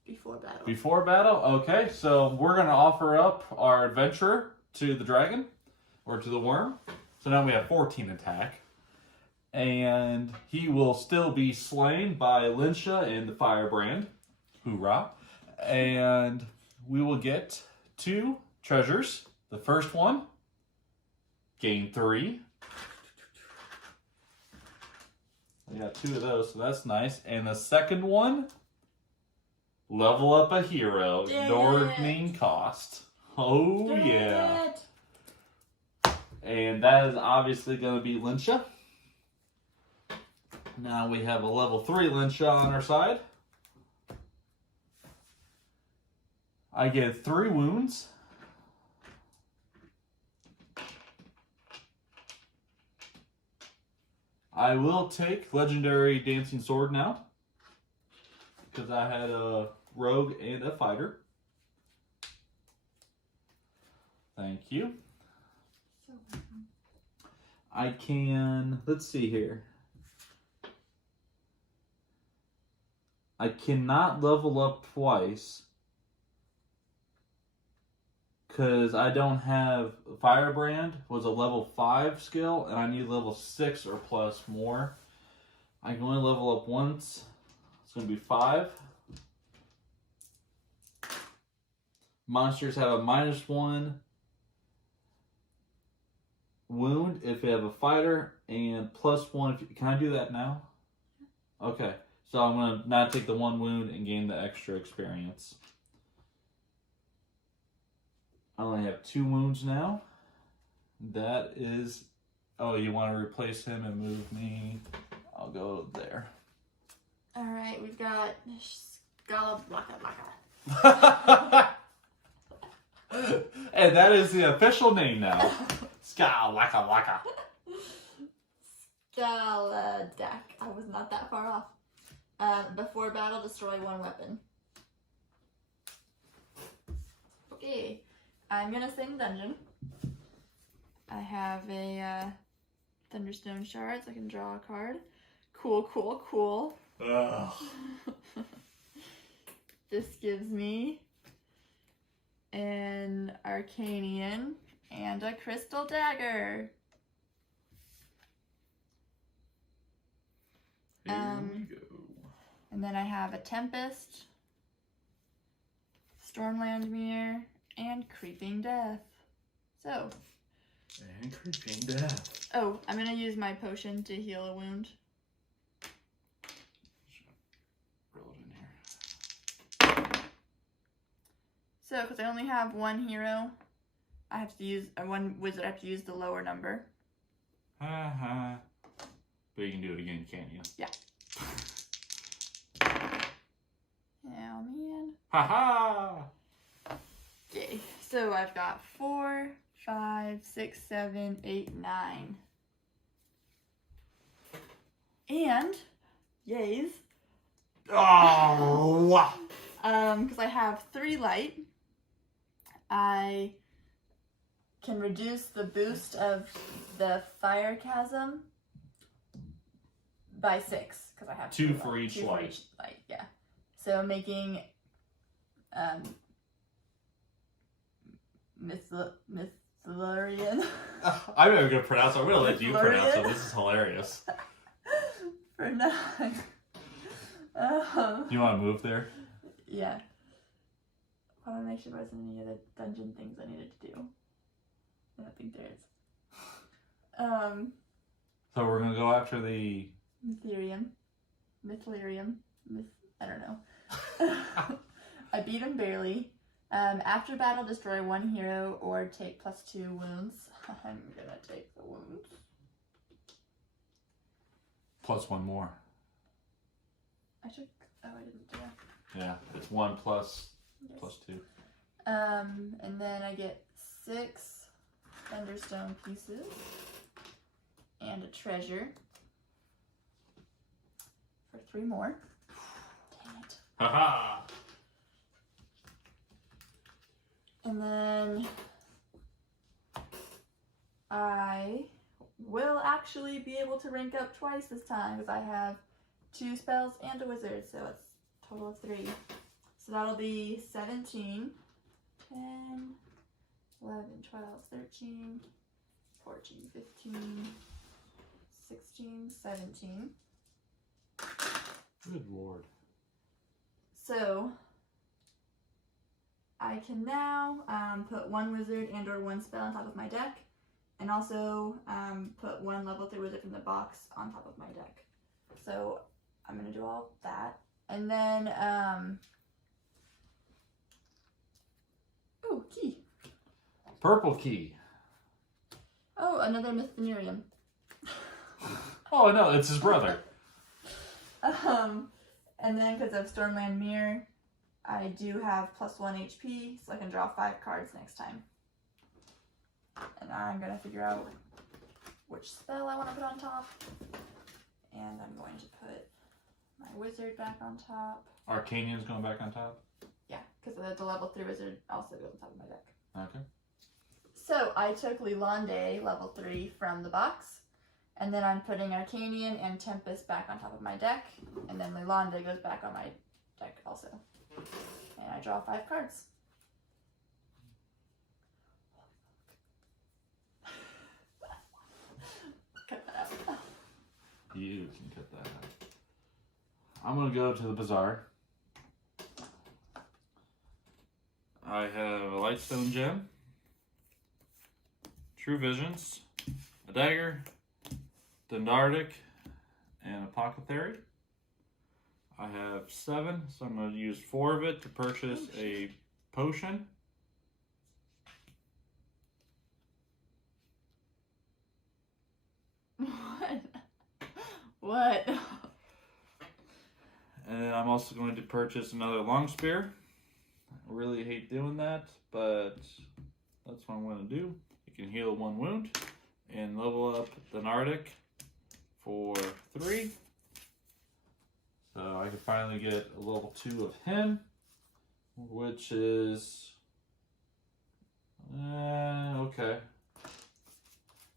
Before battle. Before battle? Okay, so we're going to offer up our Adventurer to the dragon. Or to the worm. So now we have 14 attack. And he will still be slain by Lyncha and the Firebrand. Hoorah. And we will get 2 treasures. The first one, gain 3. I got 2 of those, so that's nice. And the second one, level up a hero. Ignore main cost. Oh, yeah. And that is obviously going to be Linsha. Now we have a level 3 Linsha on our side. I get 3 wounds. I will take Legendary Dancing Sword now, because I had a rogue and a fighter. Thank you. I can, let's see here. I cannot level up twice because I don't have Firebrand was a level 5 skill and I need level 6 or plus more. I can only level up once. It's going to be 5. Monsters have a -1 wound if you have a fighter and +1 if you, can I do that now? Okay. So I'm going to not take the 1 wound and gain the extra experience. I only have 2 wounds now. That is... Oh, you want to replace him and move me? I'll go there. Alright, we've got Scala Blaka. And that is the official name now. Scala. Scala deck. I was not that far off. Before battle, destroy 1 weapon. Okay, I'm gonna sing dungeon. I have a Thunderstone shard, so I can draw a card. Cool. Ugh. This gives me an Arcanian and a Crystal Dagger. Here we go. And then I have a Tempest, Stormland Mirror, and Creeping Death. So. And Creeping Death. Oh, I'm gonna use my potion to heal a wound. Roll it in here. So, because I only have 1 hero, I have to use, or 1 wizard, I have to use the lower number. But you can do it again, can't you? Yeah. Oh, man. Haha! Okay, so I've got 4, 5, 6, 7, 8, 9. And, yays. Oh! Wow. Because I have 3 light, I can reduce the boost of the fire chasm by 6, because I have 2 for each light. Yeah. So making Mithlarian. I'm never going to pronounce it. I'm going to let you pronounce it. This is hilarious. For 9. Do you want to move there? Yeah. I want to make sure there wasn't any other dungeon things I needed to do. I don't think there is. So we're going to go after the... Mithlarium. I don't know. I beat him barely. After battle, destroy 1 hero or take +2 wounds. I'm gonna take the wounds. +1 more. I took... Oh, I didn't do that. Yeah, it's 1 plus Yes. +2. And then I get 6 Thunderstone pieces and a treasure for 3 more. Dang it. Haha! And then I will actually be able to rank up twice this time because I have 2 spells and a wizard, so it's a total of 3. So that'll be 17, 10, 11, 12, 13, 14, 15, 16, 17. Good lord. So I can now put 1 wizard and or 1 spell on top of my deck, and also put 1 level 3 wizard from the box on top of my deck. So I'm gonna do all of that. And then, oh, key. Purple key. Oh, another Mythnerium. Oh no, it's his brother. And then because of Stormland Mirror, I do have +1 HP, so I can draw 5 cards next time. And now I'm gonna figure out which spell I want to put on top. And I'm going to put my wizard back on top. Arcanian's going back on top? Yeah, because the level 3 wizard also goes on top of my deck. Okay. So I took Lilande level 3 from the box, and then I'm putting Arcanian and Tempest back on top of my deck, and then Lilande goes back on my deck also. And I draw 5 cards. Cut that out. You can cut that out. I'm going to go to the bazaar. I have a Lightstone Gem, True Visions, a Dagger, Dendardic, and Apothecary. I have 7, so I'm going to use 4 of it to purchase a potion. What? And then I'm also going to purchase another long spear. I really hate doing that, but that's what I'm going to do. You can heal 1 wound and level up the Nardic for 3. So I can finally get a level 2 of him, which is okay.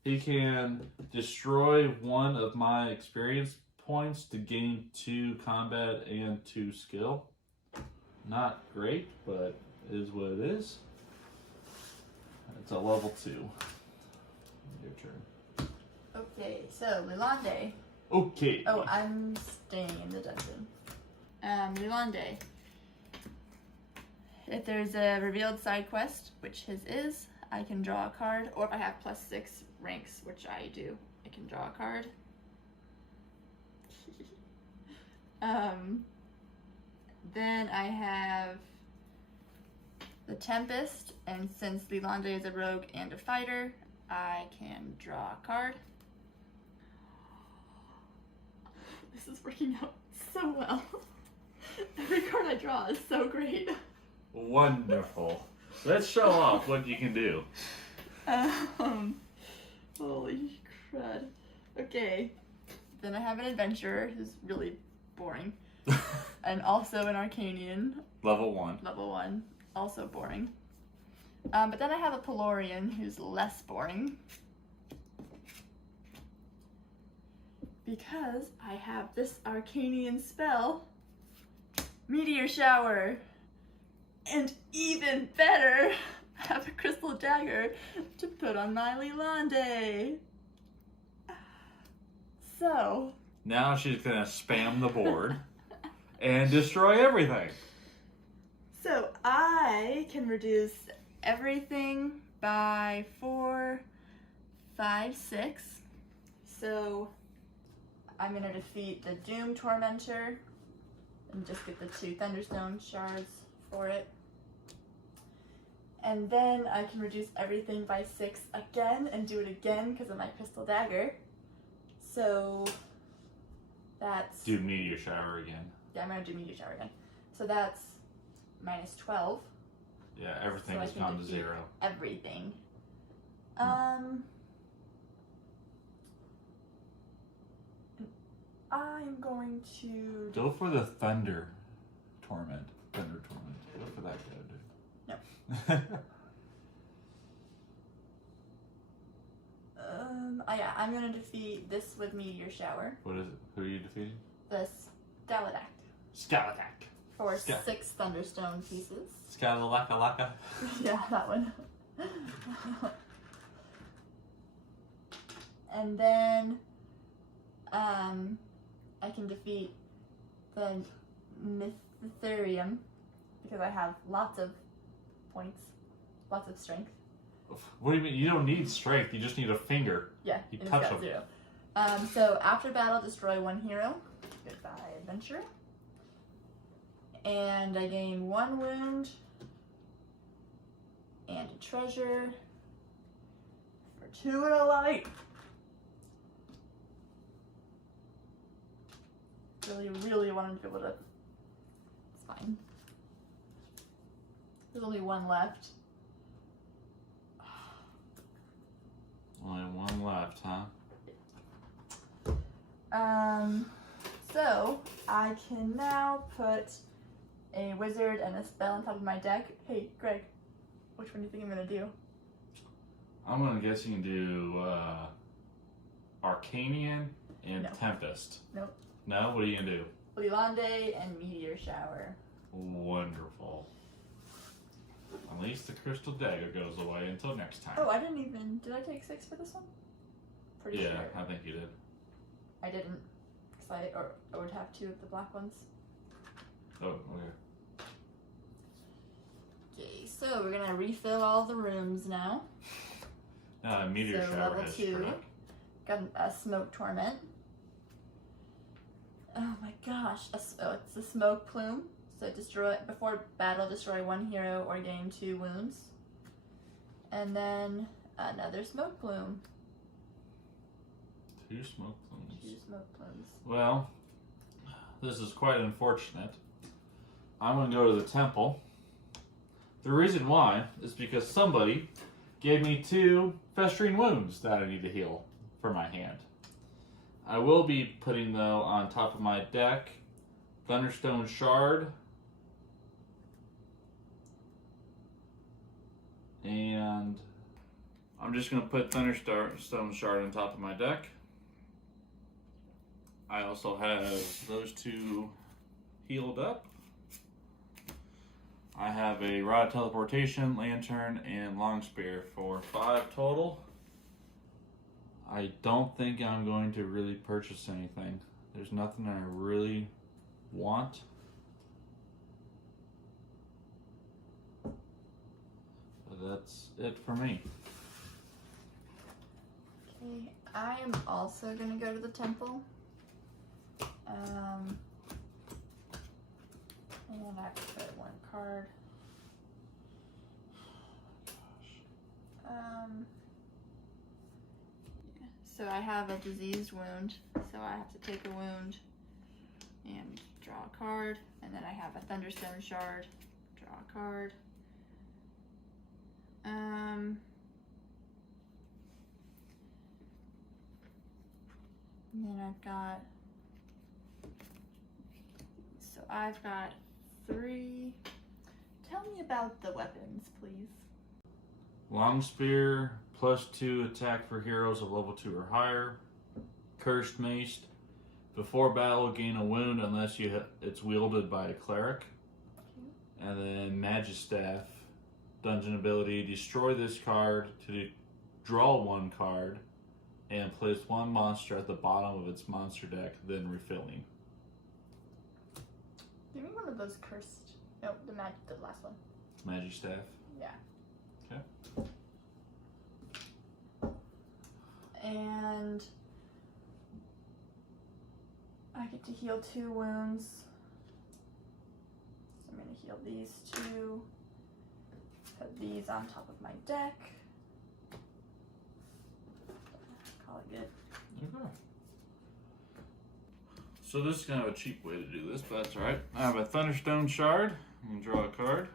He can destroy 1 of my experience points to gain 2 combat and 2 skill. Not great, but it is what it is. It's a level 2. Your turn. Okay, so Lilande. Okay. Oh, I'm staying in the dungeon. Lilande. If there's a revealed side quest, which his is, I can draw a card, or if I have +6 ranks, which I do, I can draw a card. Then I have the Tempest, and since Lilande is a rogue and a fighter, I can draw a card. This is working out so well. Every card I draw is so great. Wonderful. Let's show off what you can do. Holy crud. Okay. Then I have an adventurer who's really boring. And also an Arcanian. Level 1. Level 1. Also boring. But then I have a Pelorian who's less boring. Because I have this Arcanian spell, Meteor Shower. And even better, I have a Crystal Dagger to put on my Lilande. So. Now she's going to spam the board and destroy everything. So I can reduce everything by 4, 5, 6. So I'm going to defeat the Doom Tormentor and just get the 2 Thunderstone shards for it. And then I can reduce everything by 6 again and do it again because of my Crystal Dagger. So that's... Do Meteor Shower again. Yeah, I'm going to do Meteor Shower again. So that's -12. Yeah, everything So has gone to 0. Everything. I'm going to... Go for the Thunder Torment. Thunder Torment. Go for that guy, dude. No. Yeah, I'm going to defeat this with Meteor Shower. What is it? Who are you defeating? The Scaladak. Scaladak. For 6 Thunderstone pieces. Scalakalaka. Yeah, that one. And then I can defeat the Mytherium because I have lots of points, lots of strength. What do you mean? You don't need strength. You just need a finger. Yeah, You and it's touch got them. 0. So after battle, destroy one hero. Goodbye, adventure. And I gain 1 wound and a treasure for 2 and a light. Really wanted to be able to. It's fine. There's only 1 left. Only 1 left, huh? So I can now put a wizard and a spell on top of my deck. Hey, Greg, which one do you think I'm gonna do? I'm gonna guess you can do Arcanian and No. Tempest. Nope. No? What are you gonna do? Lilande and Meteor Shower. Wonderful. At least the crystal dagger goes away until next time. Oh, I didn't even. Did I take 6 for this one? Pretty yeah, sure. I think you did. I didn't. Because I would have 2 of the black ones. Oh, okay. Okay, so we're gonna refill all the rooms now. Meteor So shower level has 2. struck. Got a smoke torment. Oh my gosh! It's a smoke plume. So destroy before battle. Destroy 1 hero or gain 2 wounds. And then another smoke plume. 2 smoke plumes. 2 smoke plumes. Well, this is quite unfortunate. I'm going to go to the temple. The reason why is because somebody gave me 2 festering wounds that I need to heal for my hand. I will be putting, though, on top of my deck, Thunderstone Shard. And I'm just going to put Thunderstone Shard on top of my deck. I also have those 2 healed up. I have a Rod of Teleportation, Lantern, and Long Spear for 5 total. I don't think I'm going to really purchase anything. There's nothing I really want. But that's it for me. Okay, I am also gonna go to the temple. And I have to put 1 card. Yeah. So I have a diseased wound, so I have to take a wound and draw a card, and then I have a Thunderstone Shard, draw a card. And then I've got 3. Tell me about the weapons, please. Long Spear, +2 attack for heroes of level 2 or higher. Cursed Mace, before battle gain a wound unless it's wielded by a cleric. And then Magistaff, dungeon ability, destroy this card to draw 1 card and place 1 monster at the bottom of its monster deck, then refilling. Give me one of those cursed. No, the last one. Magistaff. Yeah. Okay. And I get to heal 2 wounds. So I'm gonna heal these 2. Put these on top of my deck. Call it good. Okay. So this is kind of a cheap way to do this, but that's alright. I have a Thunderstone Shard. I'm going to draw a card.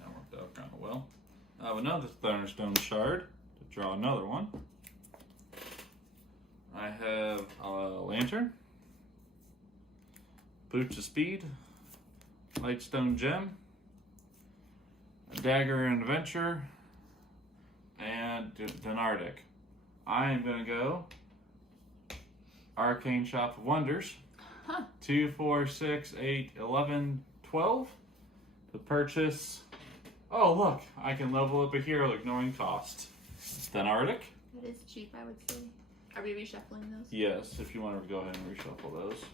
That worked out kind of well. I have another Thunderstone Shard to draw another one. I have a Lantern, Boots of Speed, Lightstone Gem, a Dagger and Adventure, and Denardic. I am going to go Arcane Shop of Wonders. 2, 4, 6, 8, 11, 12 to purchase. Oh, look, I can level up a hero ignoring cost. Denardic. That is cheap, I would say. Are we reshuffling those? Yes, if you want to go ahead and reshuffle those.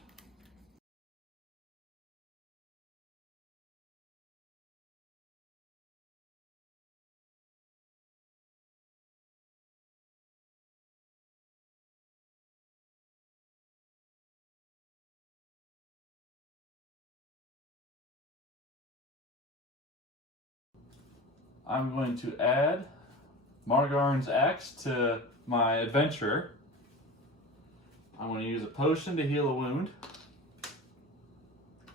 I'm going to add Margarn's Axe to my adventure. I'm going to use a potion to heal a wound.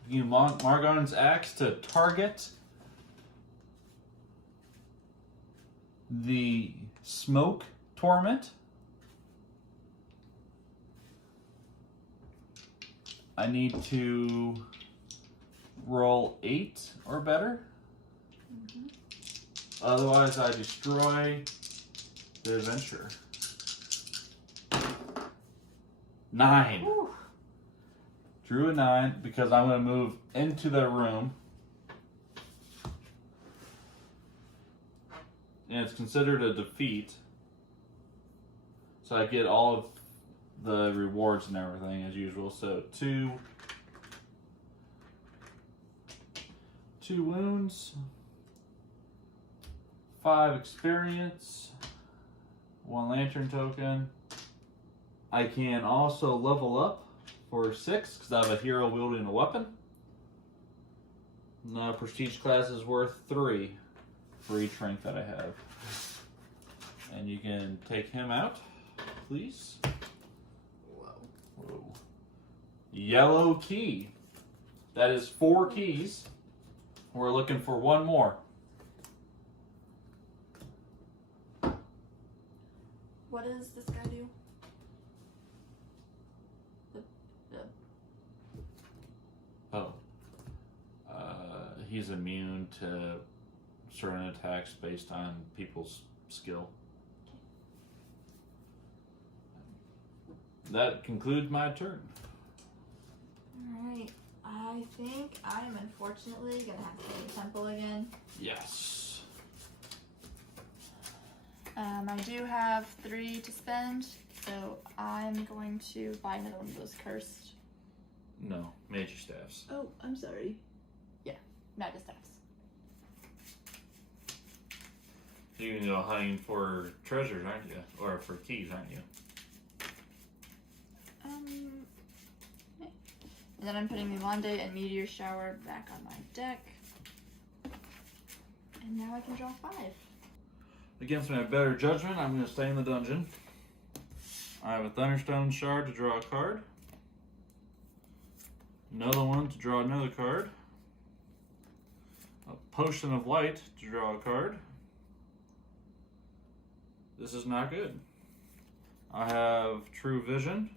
Use Margarn's Axe to target the smoke torment. I need to roll 8 or better. Mm-hmm. Otherwise, I destroy the adventure. 9. Whew. Drew a 9 because I'm going to move into the room. And it's considered a defeat. So I get all of the rewards and everything as usual. So 2 wounds, 5 experience, 1 lantern token. I can also level up for 6 because I have a hero wielding a weapon. Now prestige class is worth 3 for each rank that I have. And you can take him out, please. Whoa. Yellow key. That is 4 keys. We're looking for 1 more. What does this guy do? Oh. He's immune to certain attacks based on people's skill. That concludes my turn. Alright, I think I am unfortunately gonna have to go to the temple again. Yes. I do have 3 to spend, so I'm going to buy another one of those cursed. No, Magi Staffs. Oh, I'm sorry. Yeah, Magus Staffs. You can go hunting for treasures, aren't you? Or for keys, aren't you? Yeah. And then I'm putting the Londe and Meteor Shower back on my deck. And now I can draw 5. Against my better judgment, I'm going to stay in the dungeon. I have a Thunderstone shard to draw a card. Another one to draw another card. A Potion of Light to draw a card. This is not good. I have True Vision.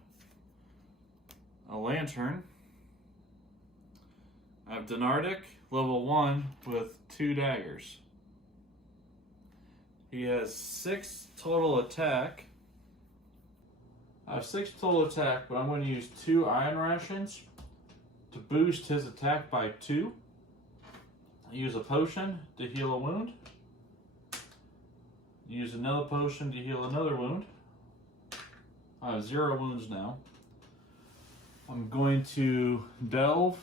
A Lantern. I have Donardic, level 1, with 2 daggers. He has 6 total attack. I have 6 total attack, but I'm going to use 2 Iron Rations to boost his attack by 2. I use a potion to heal a wound. Use another potion to heal another wound. I have 0 wounds now. I'm going to delve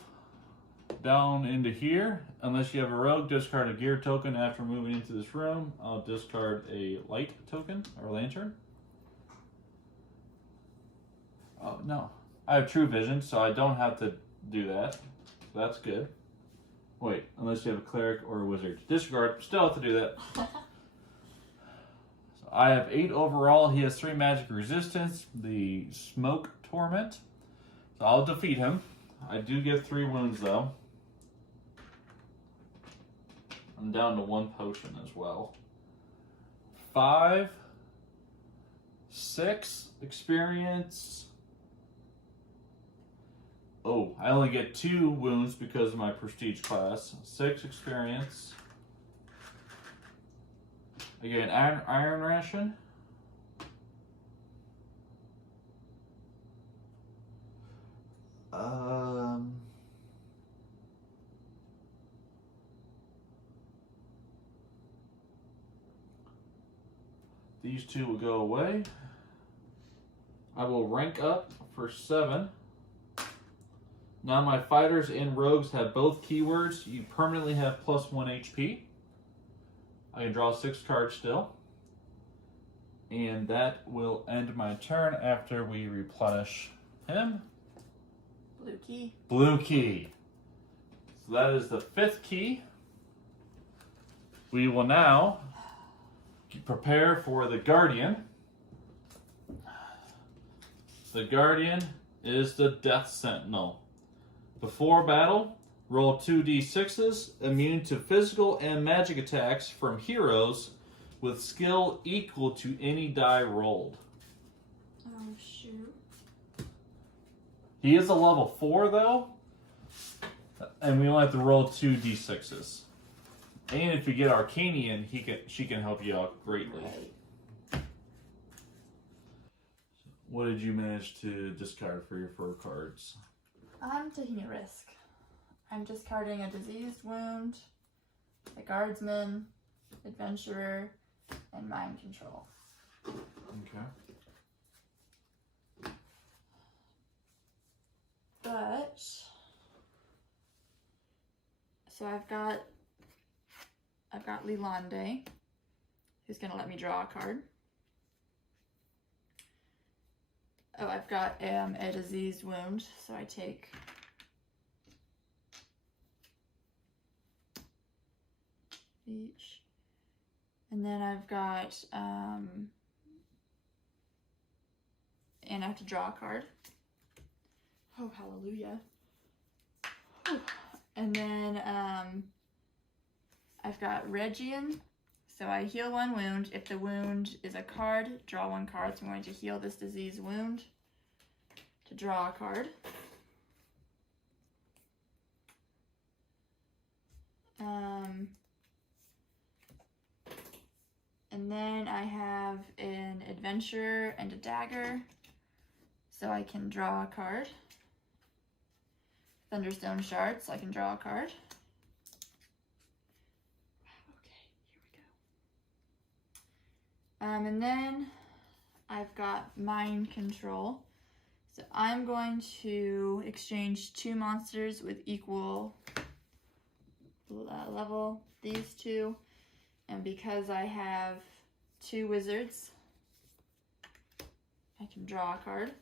down into here. Unless you have a rogue, discard a gear token after moving into this room. I'll discard a light token or lantern. Oh, no. I have True Vision, so I don't have to do that. That's good. Wait, unless you have a cleric or a wizard. Disregard, still have to do that. So I have 8 overall. He has 3 magic resistance. The Smoke Torment. So I'll defeat him. I do get 3 wounds, though. I'm down to 1 potion as well. 5, 6 experience. Oh, I only get 2 wounds because of my prestige class. 6 experience. Again, Iron Ration. These 2 will go away. I will rank up for 7. Now my fighters and rogues have both keywords. You permanently have +1 HP. I can draw 6 cards still. And that will end my turn after we replenish him. Blue key. Blue key. So that is the 5th key. We will now prepare for the Guardian. The Guardian is the Death Sentinel. Before battle, roll 2d6s, immune to physical and magic attacks from heroes with skill equal to any die rolled. Oh, shoot. He is a level 4 though, and we only have to roll 2d6s. And if you get Arcanian, she can help you out greatly. Right. What did you manage to discard for your 4 cards? I'm taking a risk. I'm discarding a diseased wound, a guardsman, adventurer, and mind control. Okay. But so I've got Lilande, who's gonna let me draw a card. Oh, I've got a diseased wound, so I take each. And then I've got and I have to draw a card. Oh, hallelujah. Whew. And then I've got Region. So I heal 1 wound. If the wound is a card, draw 1 card. So I'm going to heal this disease wound to draw a card. And then I have an adventurer and a dagger. So I can draw a card. Thunderstone shard, so I can draw a card. And then I've got mind control. So I'm going to exchange 2 monsters with equal level, these 2. And because I have 2 wizards, I can draw a card.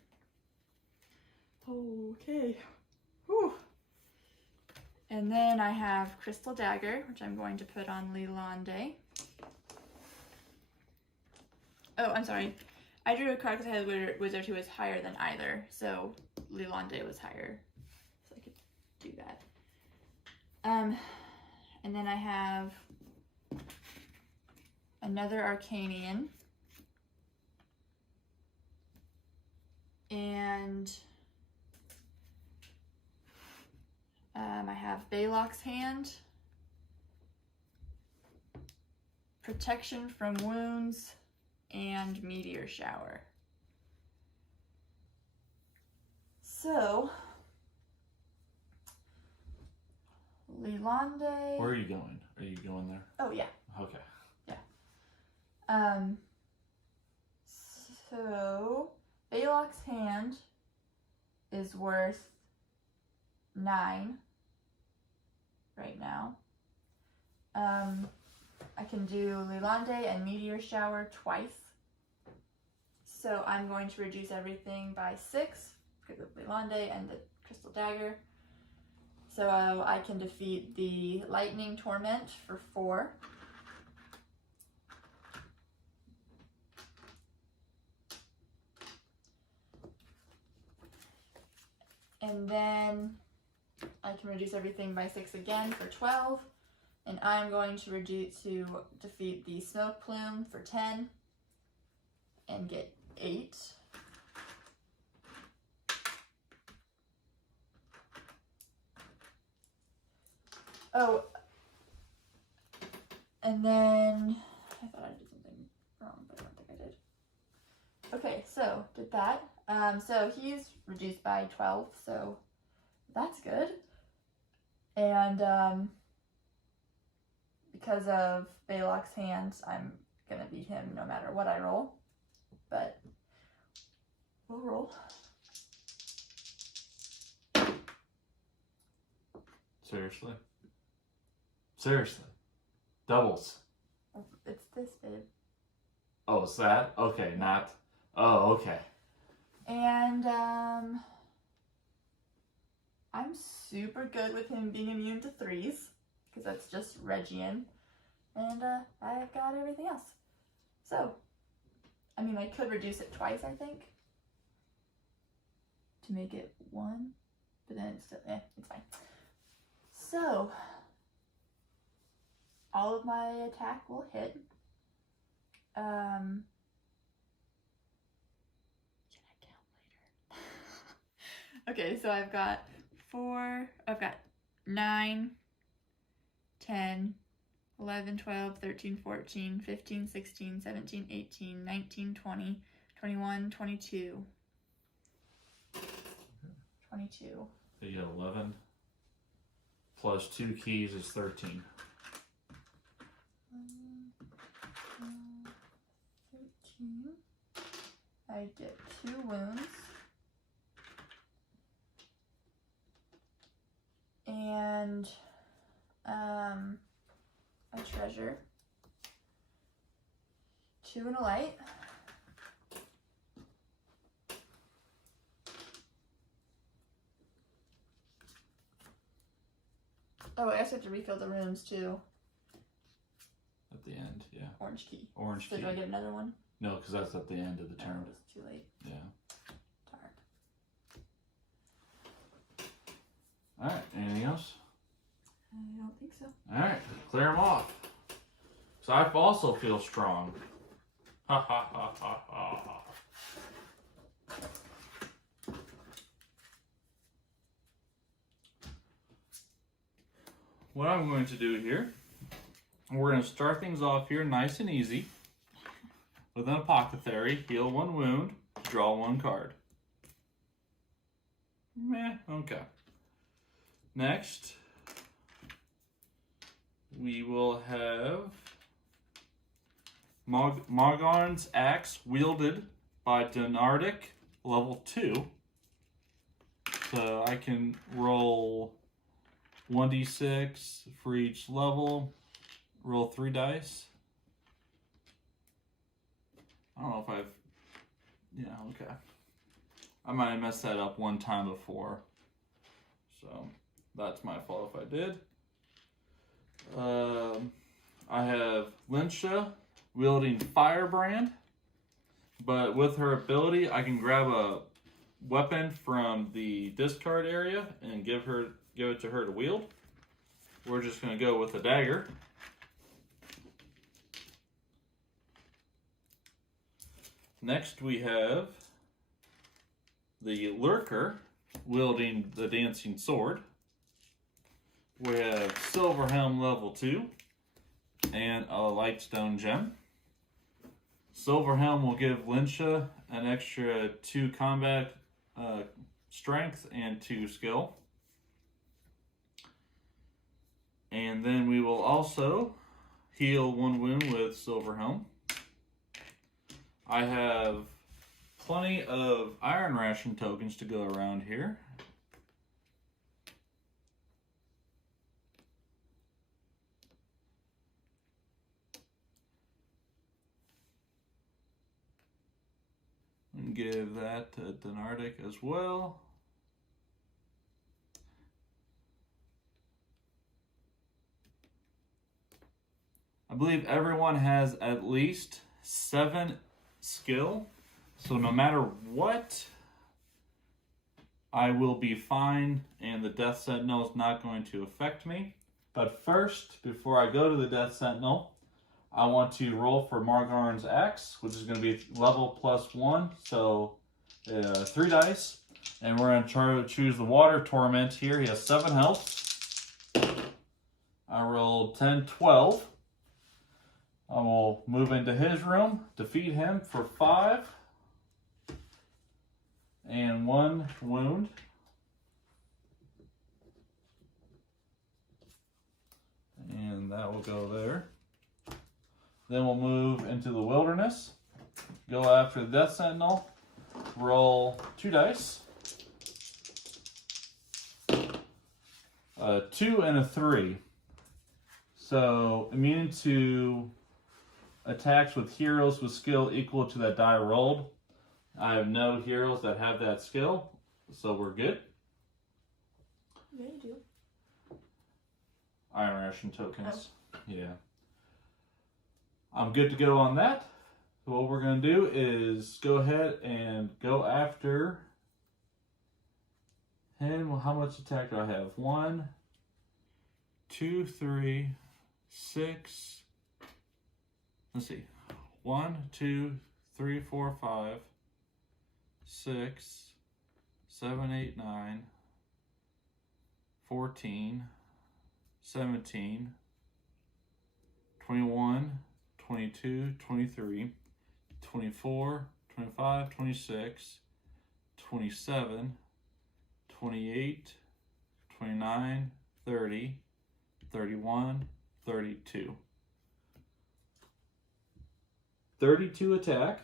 Okay. Whew. And then I have Crystal Dagger, which I'm going to put on Lilande. Oh, I'm sorry. I drew a card because I had a wizard who was higher than either, so Lilande was higher, so I could do that. And then I have another Arcanian, and I have Balok's Hand, Protection from Wounds, and Meteor Shower. So, Lilande. Where are you going? Are you going there? Oh, yeah. Okay. Yeah. So, Balok's Hand is worth 9 right now. I can do Lilande and Meteor Shower twice. So I'm going to reduce everything by 6 because of Lilande and the Crystal Dagger. So I can defeat the Lightning Torment for 4. And then I can reduce everything by 6 again for 12. And I'm going to defeat the Smoke Plume for 10 and get 8. Oh, and then I thought I did something wrong, but I don't think I did. Okay, so did that. So he's reduced by 12, so that's good. And because of Balok's Hand, I'm gonna beat him no matter what I roll. But we'll roll. Seriously? Seriously? Doubles? It's this big. Oh, it's that? Okay, not... Oh, okay. And I'm super good with him being immune to 3s, because that's just Region. And I've got everything else. So, I mean, I could reduce it twice, I think, to make it 1, but then it's still, it's fine. So, all of my attack will hit. Can I count later? Okay, so I've got 9, 10, 11, 12, 13, 14, 15, 16, 17, 18, 19, 20, 21, 22. 22. So you got 11 plus 2 keys is 13. 13. I get 2 wounds. And a treasure. 2 and a light. Oh, I also have to refill the runes too. At the end, yeah. Orange key. Orange so key. Do I get another one? No, because that's at the end of the turn. Oh, it's too late. Yeah. Darn. Alright, anything else? I don't think so. Alright, clear them off. So I also feel strong. Ha ha ha ha ha. What I'm going to do here, we're going to start things off here nice and easy. With an apothecary, heal 1 wound, draw 1 card. Meh, okay. Next, we will have Margarn's Axe wielded by Donardic, level 2. So I can roll 1d6 for each level, roll 3 dice. I don't know if I've, yeah, okay. I might have messed that up one time before. So that's my fault if I did. I have Linsha wielding Firebrand, but with her ability, I can grab a weapon from the discard area and give it to her to wield. We're just going to go with a dagger. Next we have the Lurker wielding the Dancing Sword. We have Silverhelm level 2 and a Lightstone gem. Silverhelm will give Linsha an extra 2 combat strength and 2 skill. And then we will also heal 1 wound with Silverhelm. I have plenty of Iron Ration tokens to go around here. And give that to Donardic as well. I believe everyone has at least 7 skill, so no matter what, I will be fine and the Death Sentinel is not going to affect me. But first, before I go to the Death Sentinel, I want to roll for Margarn's Axe, which is going to be level +1, so 3 dice. And we're going to try to choose the Water Torment here. He has 7 health. I rolled 10, 12. I will move into his room, defeat him for 5. And 1 wound. And that will go there. Then we'll move into the wilderness. Go after the Death Sentinel. Roll 2 dice. 2 and a 3. So immune to attacks with heroes with skill equal to that die rolled. I have no heroes that have that skill, so we're good. Yeah, you do. Iron Ration tokens. Oh. Yeah. I'm good to go on that. So what we're going to do is go ahead and go after him. Well, how much attack do I have? 1, 2, 3, 6. Let's see. 1, 2, 3, 4, 5, 6, 7, 8, 9, 14, 17, 21, 22, 23, 24, 25, 26, 27, 28, 29, 30, 31, 32. 32 attack.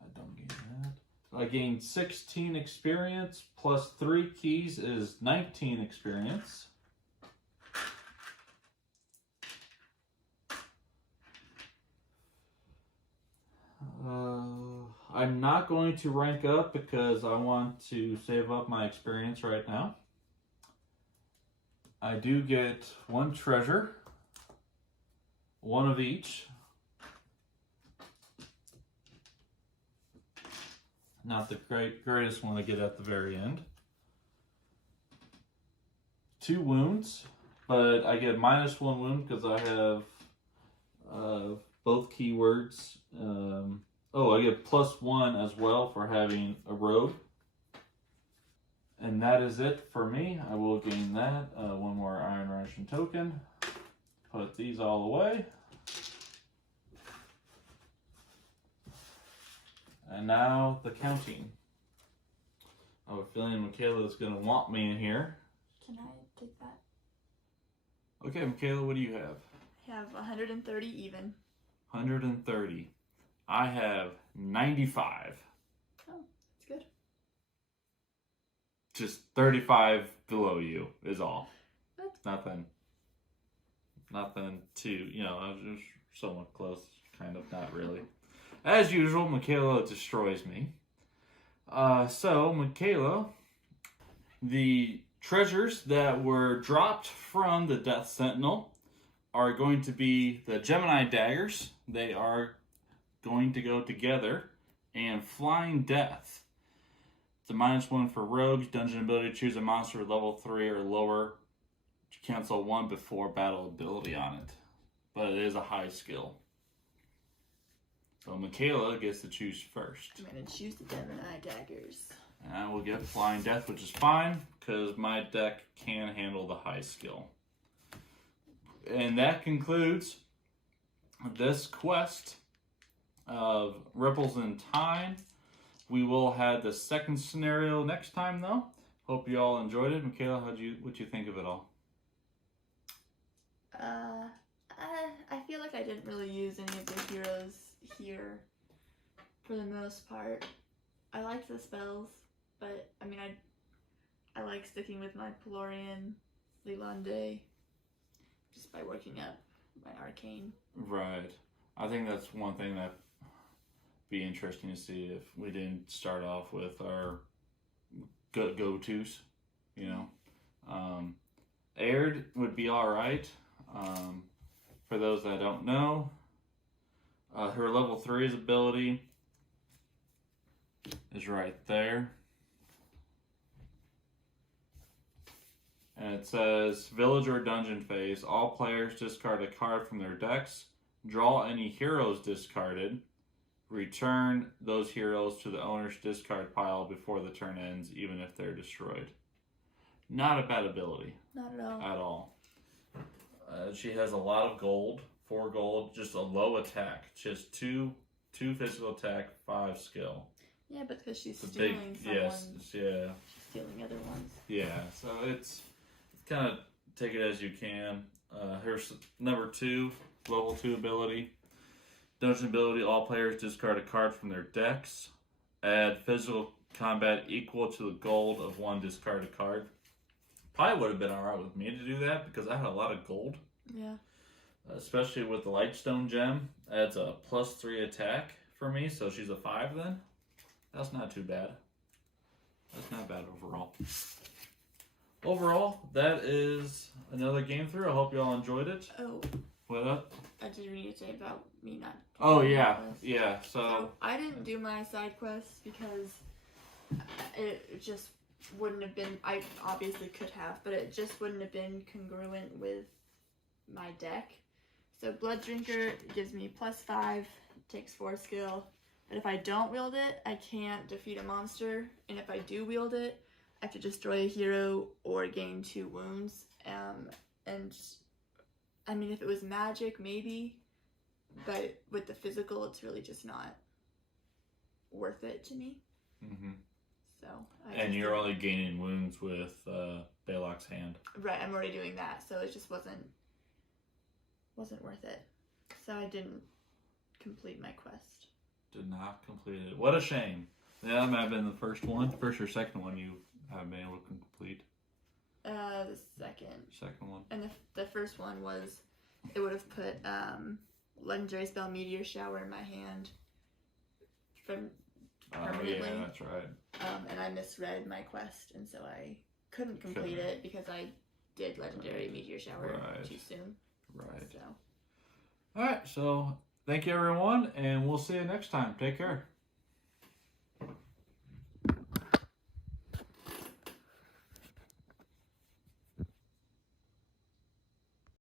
I don't gain that. So I gained 16 experience plus 3 keys is 19 experience. I'm not going to rank up because I want to save up my experience right now. I do get 1 treasure, 1 of each. Not the greatest one to get at the very end. 2 wounds, but I get -1 wound because I have both keywords. I get +1 as well for having a rogue. And that is it for me. I will gain that. 1 more Iron Ration token. Put these all away. And now the counting. I have a feeling Michaela is going to want me in here. Can I take that? Okay, Michaela, what do you have? I have 130 even. 130. I have 95. Oh, that's good. Just 35 below you is all. That's Nothing too, I was just somewhat close, kind of, not really. As usual, Michaela destroys me. So, Michaela, the treasures that were dropped from the Death Sentinel are going to be the Gemini daggers. They are going to go together. And Flying Death. It's a -1 for rogues. Dungeon ability, choose a monster with level 3 or lower. Cancel 1 before battle ability on it. But it is a high skill. So Michaela gets to choose first. I'm going to choose the Gemini daggers. And I will get Flying Death, which is fine, because my deck can handle the high skill. And that concludes this quest of Ripples in Time. We will have the second scenario next time, though. Hope you all enjoyed it. Michaela, what'd you think of it all? I feel like I didn't really use any of the heroes here for the most part. I liked the spells, but I mean, I like sticking with my Pelorian, Lilande, just by working up my arcane. Right. I think that's one thing that be interesting to see if we didn't start off with our go-tos, Aired would be all right. For those that don't know, her level 3's ability is right there. And it says, village or dungeon phase, all players discard a card from their decks, draw any heroes discarded, return those heroes to the owner's discard pile before the turn ends, even if they're destroyed. Not a bad ability. Not at all. At all. She has a lot of gold, 4 gold, just a low attack. Just 2 physical attack, 5 skill. Yeah, but because she's stealing someone. Yes, yeah. She's stealing other ones. Yeah, so it's kind of take it as you can. Here's number 2, level 2 ability. Dungeon ability, all players discard a card from their decks. Add physical combat equal to the gold of 1 discarded card. Probably would have been alright with me to do that because I had a lot of gold. Yeah. Especially with the Lightstone gem. Adds a +3 attack for me, so she's a 5 then. That's not too bad. That's not bad overall. overall, that is another game through. I hope y'all enjoyed it. Oh, What up? I didn't need to say about me not. Oh, doing yeah. my quest. Yeah, So I didn't do my side quests because it just wouldn't have been. I obviously could have, but it just wouldn't have been congruent with my deck. So Blood Drinker gives me +5, takes 4 skill. But if I don't wield it, I can't defeat a monster. And if I do wield it, I have to destroy a hero or gain 2 wounds. And I mean, if it was magic, maybe. But with the physical, it's really just not worth it to me. Mm-hmm. So. And you're only gaining wounds with Balok's hand. Right, I'm already doing that, so it just wasn't worth it. So I didn't complete my quest. Did not complete it. What a shame. Yeah, that might have been the first or second one you haven't been able to complete. The second. Second one. And the first one was, it would have put legendary spell Meteor Shower in my hand permanently. Oh yeah, that's right. And I misread my quest, and so I couldn't complete it because I did legendary Meteor Shower too soon. Right. So. All right. So thank you everyone, and we'll see you next time. Take care.